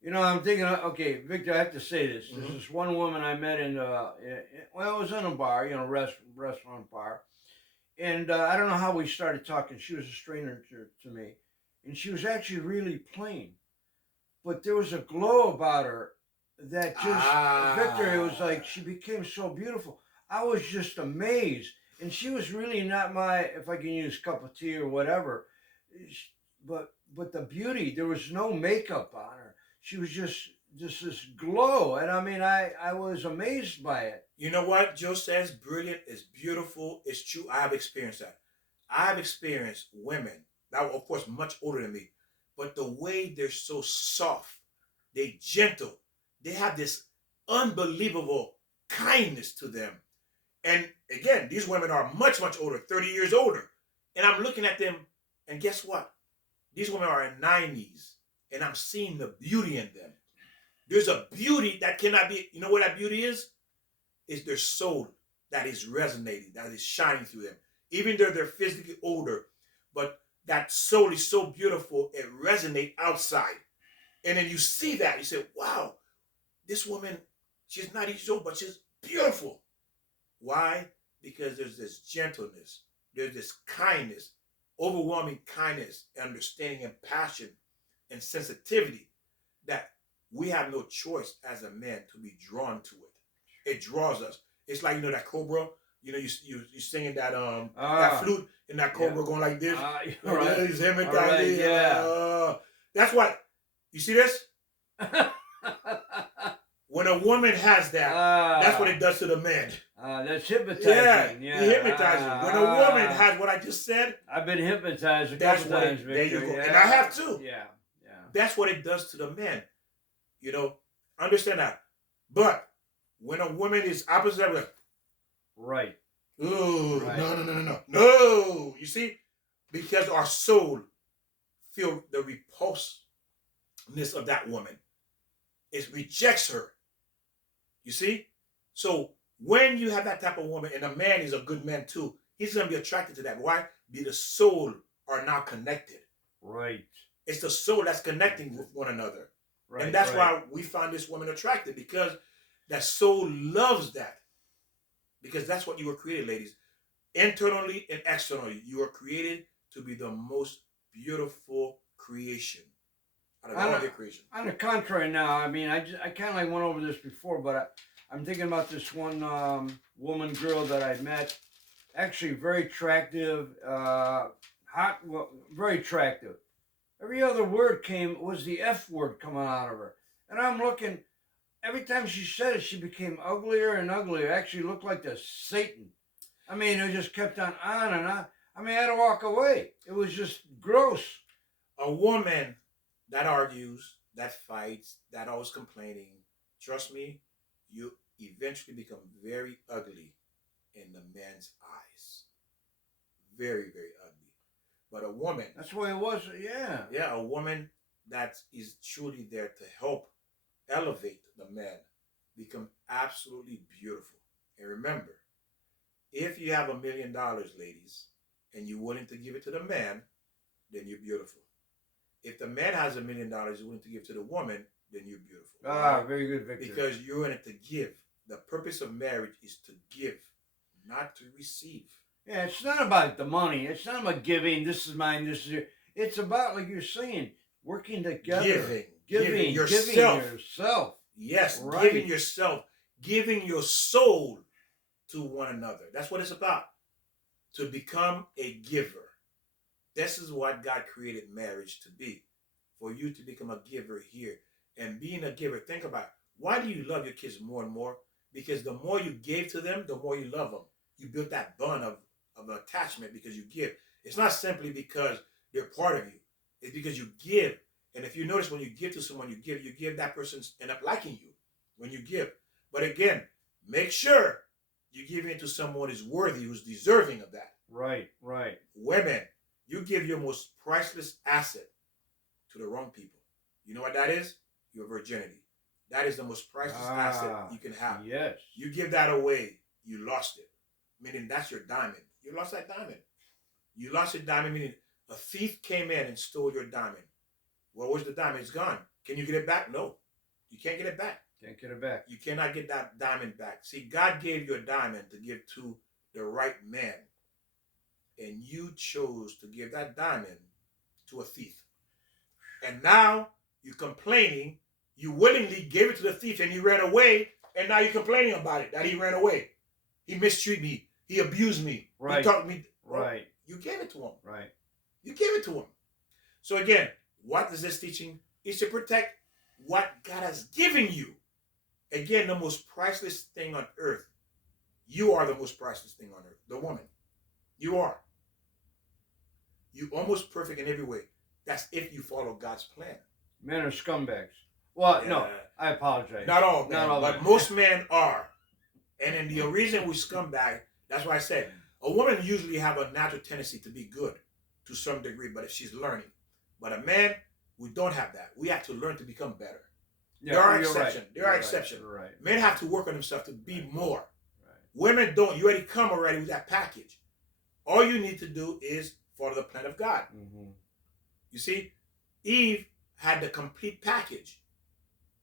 You know, I'm thinking. Okay, Victor, I have to say this. There's Mm-hmm. this one woman I met well, it was in a bar, you know, restaurant bar, and I don't know how we started talking. She was a stranger to me, and she was actually really plain, but there was a glow about her that just Victor. It was like she became so beautiful. I was just amazed, and she was really not my, if I can use cup of tea or whatever, but the beauty. There was no makeup on her. She was just this glow, and I mean, I was amazed by it. You know what Joe says? Brilliant, it's beautiful, it's true. I have experienced that. I have experienced women that were, of course, much older than me, but the way they're so soft, they gentle, they have this unbelievable kindness to them. And again, these women are much, much older, 30 years older. And I'm looking at them, and guess what? These women are in 90s, and I'm seeing the beauty in them. There's a beauty that cannot be, you know what that beauty is? It's their soul that is resonating, that is shining through them. Even though they're physically older, but that soul is so beautiful, it resonates outside. And then you see that, you say, wow, this woman, she's 90 years old, but she's beautiful. Why? Because there's this gentleness, there's this kindness, overwhelming kindness, understanding, and passion and sensitivity that we have no choice as a man to be drawn to it. It draws us. It's like, you know, that cobra. You know, you singing that flute and that cobra going like this. Right. He's him and Right, yeah. That's what you see this. When a woman has that, that's what it does to the man. That's hypnotizing. Yeah, hypnotizing. When a woman has what I just said, I've been hypnotized a that's couple what times, it, Victor. there you go. Yeah. And I have too. Yeah. That's what it does to the man. You know, understand that. But when a woman is opposite, like, right. ooh, Right. No. You see, because our soul feel the repulsiveness of that woman. It rejects her. You see? So when you have that type of woman, and a man is a good man too, he's going to be attracted to that. Why? Because the soul are now connected. Right. It's the soul that's connecting with one another. Right. And that's why we find this woman attractive, because that soul loves that. Because that's what you were created, ladies. Internally and externally, you were created to be the most beautiful creation out of all of your creation. On the contrary, now, I mean, I kind of like went over this before, but I'm thinking about this one woman, girl that I met. Actually, very attractive, hot, well, very attractive. Every other word was the F word coming out of her. And I'm looking, every time she said it, she became uglier and uglier. Actually looked like the Satan. I mean, it just kept on and on. I mean, I had to walk away. It was just gross. A woman that argues, that fights, that always complaining, trust me, you eventually become very ugly in the man's eyes. Very, very ugly. But a woman. That's the way it was, yeah. Yeah, a woman that is truly there to help elevate the man, become absolutely beautiful. And remember, if you have $1 million, ladies, and you're willing to give it to the man, then you're beautiful. If the man has $1 million, you're willing to give to the woman, then you're beautiful. Very good, Victor. Because you're in it to give. The purpose of marriage is to give, not to receive. Yeah, it's not about the money. It's not about giving. This is mine. This is yours. It's about, like you're saying, working together. Giving yourself. Yes, right. Giving yourself. Giving your soul to one another. That's what it's about. To become a giver. This is what God created marriage to be. For you to become a giver here. And being a giver, think about it. Why do you love your kids more and more? because the more you give to them, the more you love them. You build that bond of attachment because you give. It's not simply because they're part of you. It's because you give. And if you notice when you give to someone, you give, that person end up liking you when you give. But again, make sure you give it to someone who's worthy, who's deserving of that. Right, right. Women, you give your most priceless asset to the wrong people. You know what that is? Your virginity. That is the most priceless asset you can have. Yes. You give that away, you lost it. Meaning that's your diamond. You lost that diamond. You lost your diamond, meaning a thief came in and stole your diamond. Well, where's the diamond? It's gone. Can you get it back? No. You can't get it back. Can't get it back. You cannot get that diamond back. See, God gave you a diamond to give to the right man. And you chose to give that diamond to a thief. And now you're complaining. You willingly gave it to the thief and he ran away. And now you're complaining about it, that he ran away. He mistreated me. He abused me. Right. He talked to me. Right. You gave it to him. Right. You gave it to him. So again, what is this teaching? Is to protect what God has given you. Again, the most priceless thing on earth. You are the most priceless thing on earth. The woman. You are. You're almost perfect in every way. That's if you follow God's plan. Men are scumbags. Well, Yeah. no, I apologize. Not all men, Not all but men. most men are. And then the reason we scumbag, that's why I said, a woman usually have a natural tendency to be good to some degree, but if she's learning. But a man, we don't have that. We have to learn to become better. Yeah, there are you're exceptions. right. There You're are right. exceptions. You're right. Men have to work on themselves to be Right. more. Right. Women don't. You already come already with that package. All you need to do is follow the plan of God. Mm-hmm. You see, Eve had the complete package.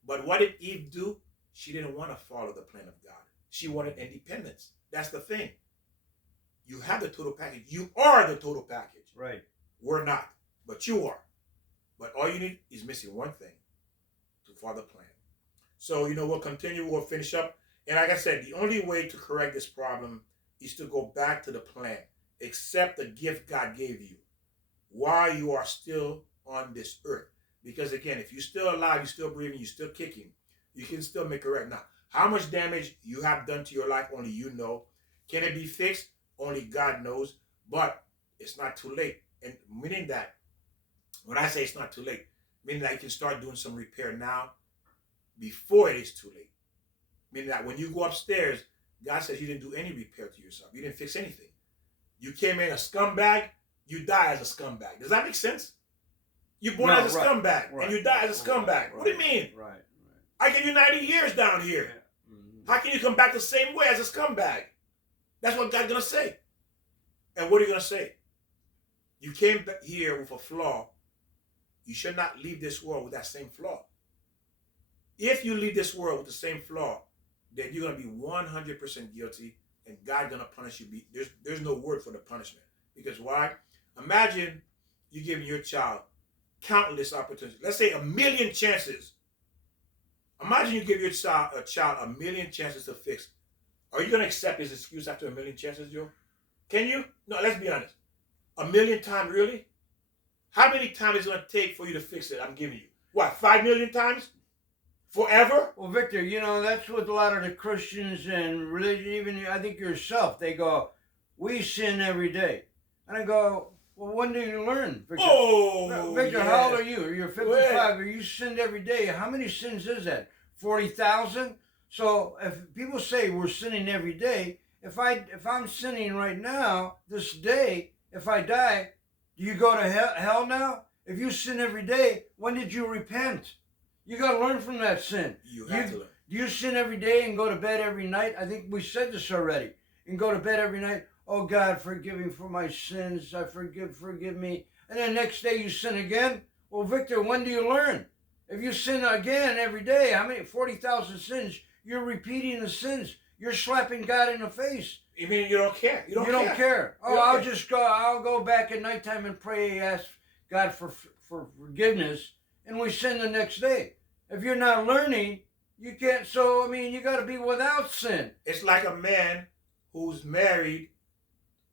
But what did Eve do? She didn't want to follow the plan of God. She wanted independence. That's the thing. You have the total package. You are the total package. Right. We're not, but you are. But all you need is missing one thing to follow the plan. So, we'll continue. We'll finish up. And like I said, the only way to correct this problem is to go back to the plan. Accept the gift God gave you while you are still on this earth. Because again, if you're still alive, you're still breathing, you're still kicking, you can still make it right. Now, how much damage you have done to your life, only you know. Can it be fixed? Only God knows. But it's not too late. And meaning that, when I say it's not too late, meaning that you can start doing some repair now before it is too late. Meaning that when you go upstairs, God says you didn't do any repair to yourself. You didn't fix anything. You came in a scumbag, you die as a scumbag. Does that make sense? You're born as a scumbag, and you die as a scumbag. What do you mean? Right. I give you 90 years down here. Yeah. Mm-hmm. How can you come back the same way as a scumbag? That's what God's going to say. And what are you going to say? You came back here with a flaw. You should not leave this world with that same flaw. If you leave this world with the same flaw, then you're going to be 100% guilty, and God's going to punish you. There's no word for the punishment. Because why? Imagine you giving your child countless opportunities. Let's say 1,000,000 chances. Imagine you give your child a 1,000,000 chances to fix. Are you going to accept his excuse after 1,000,000 chances, Joe? Can you? No, let's be honest. 1,000,000 times, really? How many times is it going to take for you to fix it? I'm giving you. What, 5,000,000 times? Forever? Well, Victor, that's what a lot of the Christians and religion, even I think yourself, they go, we sin every day. And I go, well, when do you learn, Victor? Oh, Victor, yes. how old are you? You're 55. Yeah. You sinned every day. How many sins is that? 40,000? So if people say we're sinning every day, if I'm sinning right now, this day, if I die, do you go to hell now? If you sin every day, when did you repent? You got to learn from that sin. You have to learn. Do you sin every day and go to bed every night? I think we said this already. And go to bed every night. Oh, God, forgive me for my sins. I forgive me. And then next day you sin again. Well, Victor, when do you learn? If you sin again every day, how many? 40,000 sins. You're repeating the sins. You're slapping God in the face. You mean you don't care? You don't care. Oh, I'll go back at nighttime and pray, ask God for forgiveness, and we sin the next day. If you're not learning, you can't. So, you got to be without sin. It's like a man who's married,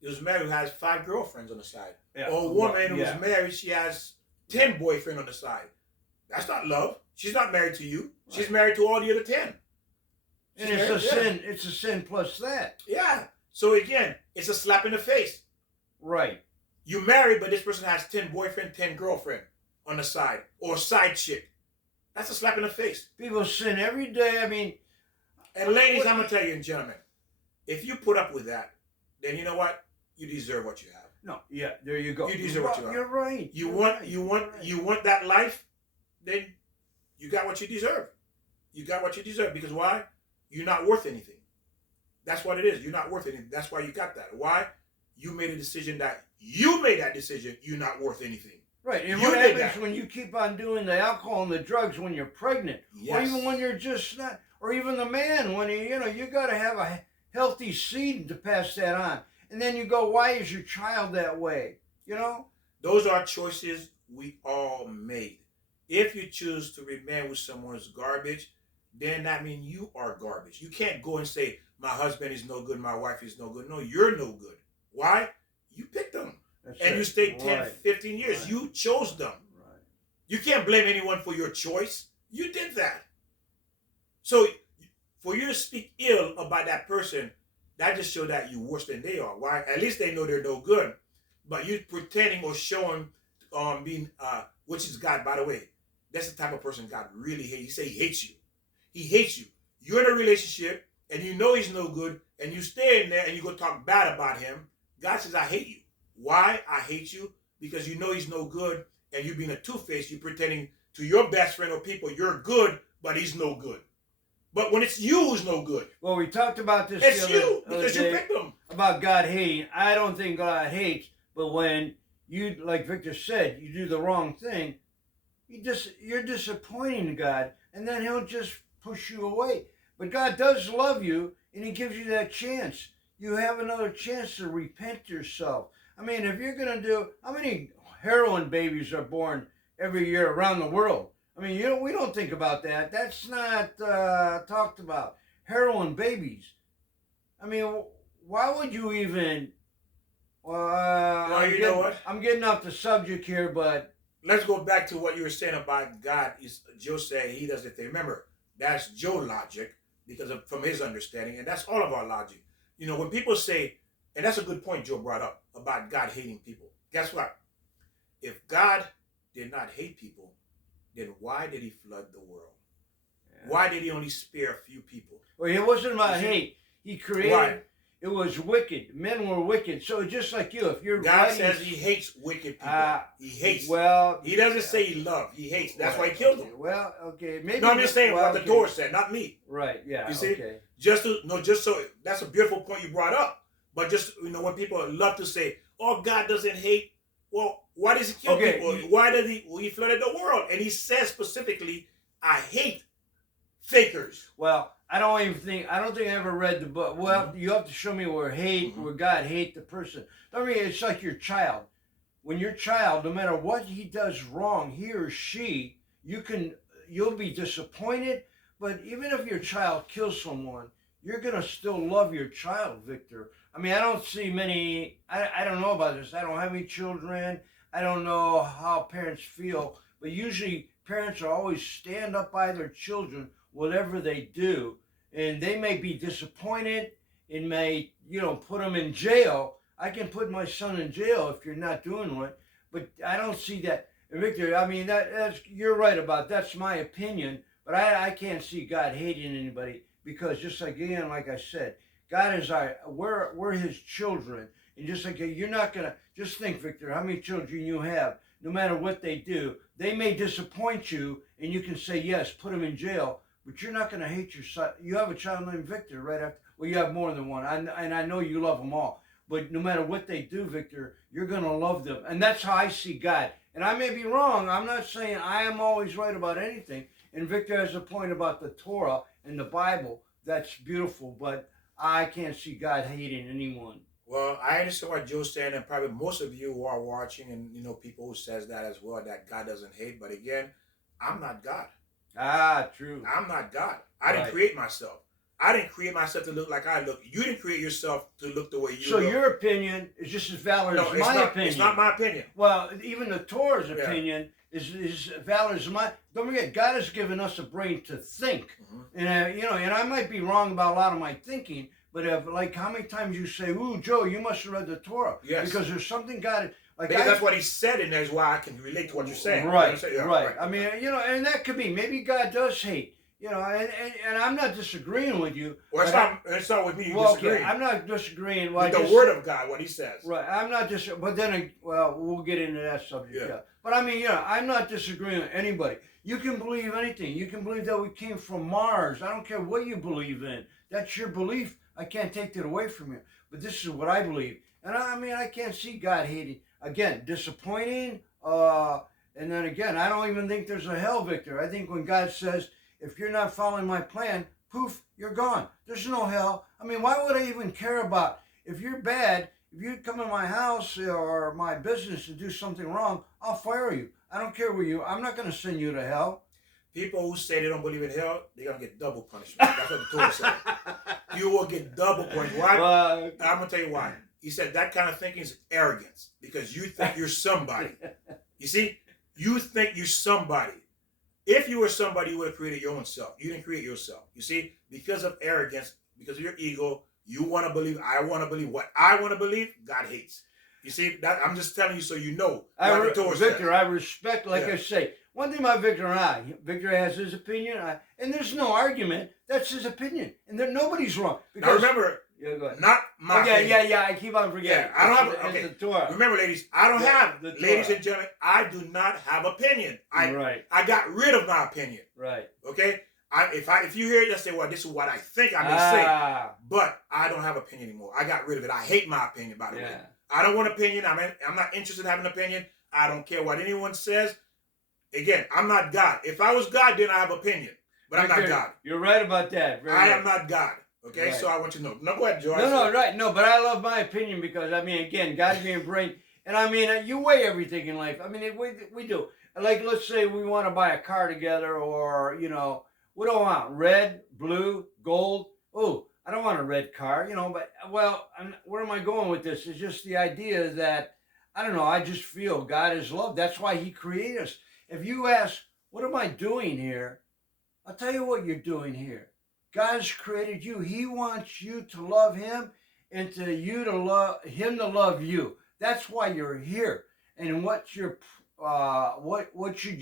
who has 5 girlfriends on the side. Yeah. Or a woman who's married, she has 10 boyfriends on the side. That's not love. She's not married to you. She's married to all the other 10. And it's a sin. It's a sin plus that. Yeah. So again, it's a slap in the face. Right. You married, but this person has 10 boyfriend, 10 girlfriend on the side, or a side chick. That's a slap in the face. People sin every day. I mean, and ladies, I'm gonna tell you, and gentlemen, if you put up with that, then you know what? You deserve what you have. No, yeah, there you go. You deserve what you have. You're right. You want that life, then you got what you deserve. You got what you deserve, because why? You're not worth anything. That's what it is. You're not worth anything. That's why you got that. Why? You made a decision that you made that decision. You're not worth anything. Right. And you what happens when you keep on doing the alcohol and the drugs when you're pregnant, or even when you're just not, or even the man when you got to have a healthy seed to pass that on, and then you go, why is your child that way? Those are choices we all made. If you choose to remain with someone's garbage, then that means you are garbage. You can't go and say, my husband is no good, my wife is no good. No, you're no good. Why? You picked them. And you stayed 10, 15 years. Right. You chose them. Right. You can't blame anyone for your choice. You did that. So for you to speak ill about that person, that just shows that you're worse than they are. Why? At least they know they're no good. But you pretending or showing which is God, by the way. That's the type of person God really hates. He say he hates you. He hates you. You're in a relationship and you know he's no good, and you stay in there and you go talk bad about him. God says, I hate you. Why I hate you? Because you know he's no good, and you being a two-faced, you pretending to your best friend or people you're good, but he's no good. But when it's you who's no good. Well, we talked about this it's you, because you picked them. About God hating. I don't think God hates, but when you, like Victor said, you do the wrong thing, you're disappointing God, and then he'll just push you away. But God does love you, and he gives you that chance. You have another chance to repent yourself. I mean, if you're going to do, how many heroin babies are born every year around the world? I mean, we don't think about that. That's not talked about. Heroin babies. I mean, why would you even... well, you know what? I'm getting off the subject here, but... Let's go back to what you were saying about God. Joe said he doesn't think. Remember, that's Joe's logic, from his understanding, and that's all of our logic. When people say, and that's a good point Joe brought up about God hating people. Guess what? If God did not hate people, then why did he flood the world? Yeah. Why did he only spare a few people? Well, it wasn't about hate. He created... Right. It was wicked. Men were wicked. So just like you, if you're God says he hates wicked people. He hates. Well, he doesn't say he loves. He hates. That's why he killed them. Well, okay, maybe. No, I'm just saying what the Torah said, not me. Right. Yeah. You see, okay. just so that's a beautiful point you brought up. But just when people love to say, "Oh, God doesn't hate," well, why does he kill people? Why did he? Well, he flooded the world, and he says specifically, "I hate fakers." Well, I don't think I ever read the book. Well, you have to show me where God hate the person. I mean, it's like your child. When your child, no matter what he does wrong, he or she, you'll be disappointed. But even if your child kills someone, you're gonna still love your child, Victor. I mean, I don't see many. I don't know about this. I don't have any children. I don't know how parents feel, but usually parents are always stand up by their children, whatever they do. And they may be disappointed and may, put them in jail. I can put my son in jail if you're not doing right, but I don't see that. And Victor, I mean, that's you're right about that's my opinion, but I can't see God hating anybody, because just like I said, God is we're his children, and just like you're not gonna just think, Victor, how many children you have. No matter what they do, they may disappoint you, and you can say yes, put them in jail. But you're not going to hate your son. You have a child named Victor right after. Well, you have more than one. And I know you love them all. But no matter what they do, Victor, you're going to love them. And that's how I see God. And I may be wrong. I'm not saying I am always right about anything. And Victor has a point about the Torah and the Bible. That's beautiful. But I can't see God hating anyone. Well, I understand what Joe's saying. And probably most of you who are watching and, people who says that as well, that God doesn't hate. But again, I'm not God. True. I'm not God. I didn't create myself. I didn't create myself to look like I look. You didn't create yourself to look the way you look. So your opinion is just as valid as my opinion. It's not my opinion. Well, even the Torah's opinion is valid as mine. Don't forget, God has given us a brain to think, and and I might be wrong about a lot of my thinking, but if, like, how many times you say, "Ooh, Joe, you must have read the Torah," Yes. because there's something God like. Because that's what he said, and that's why I can relate to what you're saying. Right, Yeah, right. I mean, and that could be maybe God does hate. And I'm not disagreeing with you. Well, it's not with me. You disagree. Okay, I'm not disagreeing with the Word of God, what He says. Right, I'm not but then, well, we'll get into that subject. Yeah. But I mean, I'm not disagreeing with anybody. You can believe anything. You can believe that we came from Mars. I don't care what you believe in. That's your belief. I can't take that away from you. But this is what I believe. And I mean, I can't see God hating. Again, disappointing. And then again, I don't even think there's a hell, Victor. I think when God says, if you're not following my plan, poof, you're gone. There's no hell. I mean, why would I even care about, if you're bad, if you come in my house or my business and do something wrong, I'll fire you. I don't care where you, I'm not going to send you to hell. People who say they don't believe in hell, they're going to get double punishment. That's what the Torah says. You will get double punishment. Why? I'm going to tell you why. He said that kind of thinking is arrogance, because you think you're somebody. You see? You think you're somebody. If you were somebody, you would have created your own self. You didn't create yourself. You see? Because of arrogance, because of your ego, you want to believe, I want to believe what I want to believe, God hates. You see? That I'm just telling you so you know. Victor, I respect, like I say, one thing about Victor and I, Victor has his opinion, and there's no argument. That's his opinion. And nobody's wrong. Now remember, not my opinion. Yeah, I keep on forgetting. Yeah, I don't have, okay. Remember, ladies, I don't have, ladies and gentlemen, I do not have opinion. I got rid of my opinion. Right. Okay? If you hear it, just say, well, this is what I think I may say. But I don't have opinion anymore. I got rid of it. I hate my opinion, by the way. I don't want opinion. I'm not interested in having an opinion. I don't care what anyone says. Again, I'm not God. If I was God, then I have opinion. But I'm not God. You're right about that. I am not God. Okay, so I want you to know. No, go ahead, Joe. Right. No, but I love my opinion because, I mean, again, God gave me a brain. And I mean, you weigh everything in life. I mean, we do. Like, let's say we want to buy a car together, or, what do I want? Red, blue, gold? Oh, I don't want a red car, but, well, where am I going with this? It's just the idea that, I don't know, I just feel God is love. That's why He created us. If you ask, what am I doing here? I'll tell you what you're doing here. God has created you. He wants you to love Him, and you to love Him to love you. That's why you're here. And what should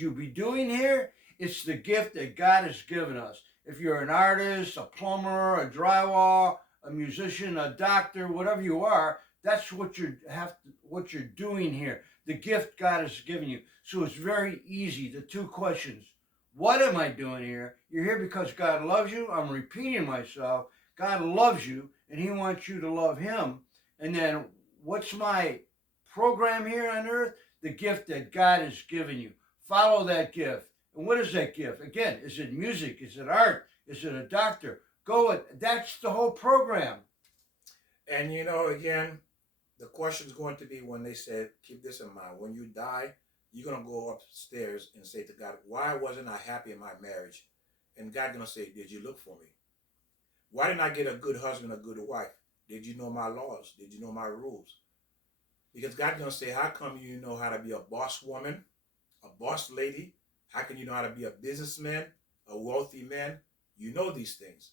you be doing here? It's the gift that God has given us. If you're an artist, a plumber, a drywall, a musician, a doctor, whatever you are, that's what what you're doing here. The gift God has given you. So it's very easy. The two questions. What am I doing here? You're here because God loves you. I'm repeating myself. God loves you, and He wants you to love Him. And then what's my program here on earth? The gift that God has given you. Follow that gift. And what is that gift? Again, is it music? Is it art? Is it a doctor? Go with that's the whole program. And again, the question is going to be when they said, keep this in mind, when you die, you're going to go upstairs and say to God, why wasn't I happy in my marriage? And God's going to say, did you look for me? Why didn't I get a good husband, a good wife? Did you know my laws? Did you know my rules? Because God's going to say, how come you know how to be a boss woman, a boss lady? How can you know how to be a businessman, a wealthy man? You know these things,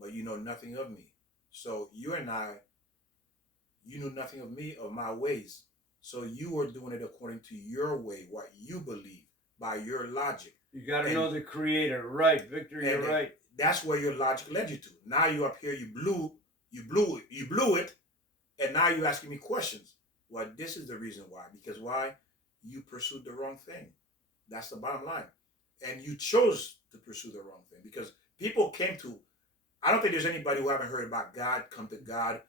but you know nothing of me. So you and I, you know nothing of me or my ways. So you are doing it according to your way, what you believe, by your logic. You got to know the Creator. Right, Victor, you're right. That's where your logic led you to. Now you're up here, you blew it, and now you're asking me questions. Well, this is the reason why. Because why? You pursued the wrong thing. That's the bottom line. And you chose to pursue the wrong thing. Because people came to, I don't think there's anybody who haven't heard about God, come to God.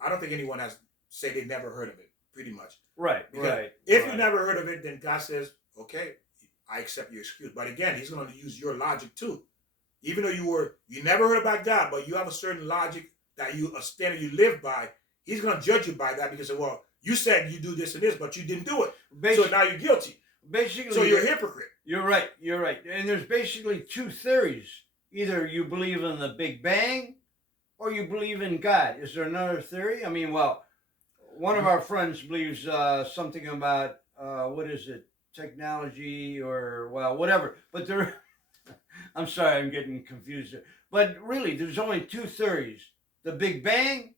I don't think anyone has said they never heard of it, pretty much. Right, because if you never heard of it, then God says, okay, I accept your excuse. But again, He's going to use your logic too. Even though you never heard about God, but you have a certain logic a standard you live by, He's going to judge you by that because, well, you said you do this and this, but you didn't do it. So now you're guilty. Basically, so you're a hypocrite. You're right. And there's basically two theories. Either you believe in the Big Bang or you believe in God. Is there another theory? I mean, well, one of our friends believes something about, technology or, well, whatever. But there, I'm sorry, I'm getting confused there. But really, there's only two theories: the Big Bang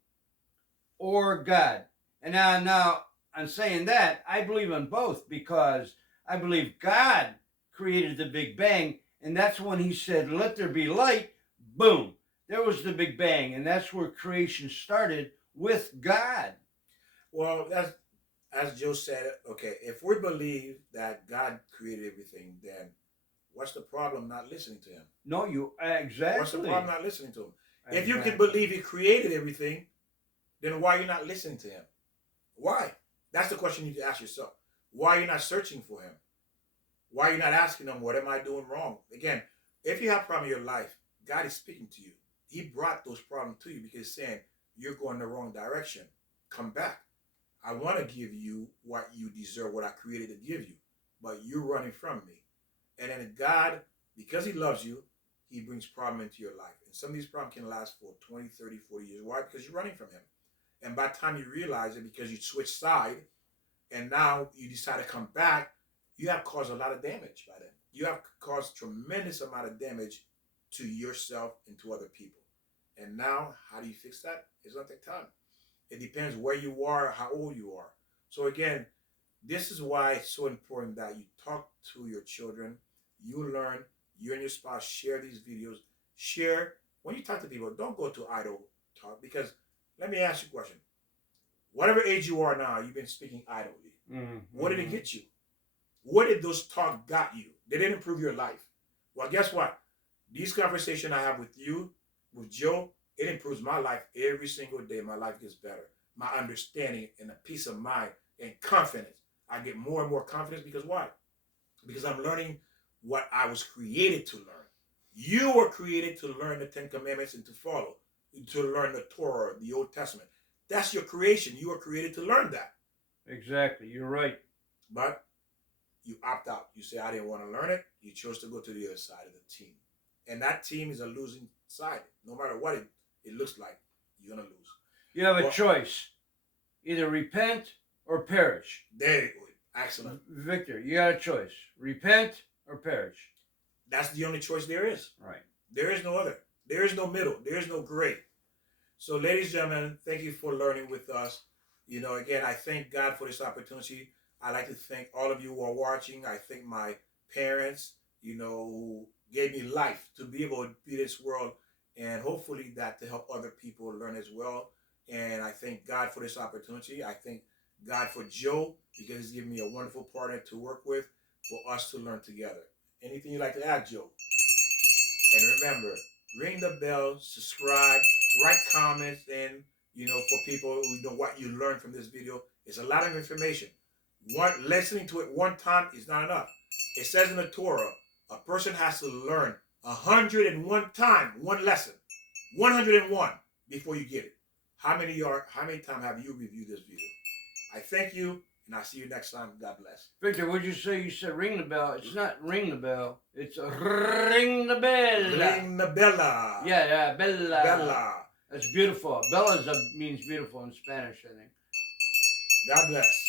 or God. And now I'm saying that I believe in both because I believe God created the Big Bang, and that's when He said, "Let there be light." Boom, there was the Big Bang, and that's where creation started with God. Well, that's as Joe said. Okay, if we believe that God created everything, then what's the problem not listening to Him? No, you What's the problem exactly, not listening to Him? If you can exactly, believe He created everything, then why are you not listening to Him? Why? That's the question you need to ask yourself. Why are you not searching for Him? Why are you not asking Him, what am I doing wrong? Again, if you have a problem in your life, God is speaking to you. He brought those problems to you because He's saying, you're going the wrong direction. Come back. I want to give you what you deserve, what I created to give you, but you're running from me. And then God, because He loves you, He brings problem into your life. And some of these problems can last for 20, 30, 40 years. Why? Because you're running from Him. And by the time you realize it, because you switch side, and now you decide to come back, you have caused a lot of damage by then. You have caused tremendous amount of damage to yourself and to other people. And now, how do you fix that? It's going to take time. It depends where you are, how old you are. So again, this is why it's so important that you talk to your children, you learn, you and your spouse share these videos. Share, when you talk to people, don't go to idle talk, because let me ask you a question. Whatever age you are now, you've been speaking idly. mm-hmm. What did it get you? What did those talk got you? They didn't improve your life. Well, guess what? These conversations I have with you, with Joe, it improves my life every single day. My life gets better. My understanding and a peace of mind and confidence. I get more and more confidence because why? Because I'm learning what I was created to learn. You were created to learn the Ten Commandments and to follow, to learn the Torah, the Old Testament. That's your creation. You were created to learn that. Exactly, you're right. But you opt out. You say, I didn't want to learn it. You chose to go to the other side of the team. And that team is a losing side. No matter what it looks like, you're going to lose. You have a choice: either repent or perish. There you go. Excellent. Victor, you got a choice: repent or perish. That's the only choice there is. Right. There is no other. There is no middle. There is no gray. So, ladies and gentlemen, thank you for learning with us. You know, again, I thank God for this opportunity. I'd like to thank all of you who are watching. I thank my parents, you know, who gave me life to be able to be this world, and hopefully that to help other people learn as well. And I thank God for this opportunity. I thank God for Joe, because He's given me a wonderful partner to work with for us to learn together. Anything you'd like to add, Joe? And remember, ring the bell, subscribe, write comments, and you know, for people who know what you learned from this video. It's a lot of information. Listening to it one time is not enough. It says in the Torah, a person has to learn 101 times one lesson, 101 before you get it. How many times have you reviewed this video? I thank you, and I'll see you next time. God bless. Victor, what'd you say? You said ring the bell. It's not ring the bell. It's ring the bell. Ring the bella. Yeah, bella. Bella. That's beautiful. Bella means beautiful in Spanish, I think. God bless.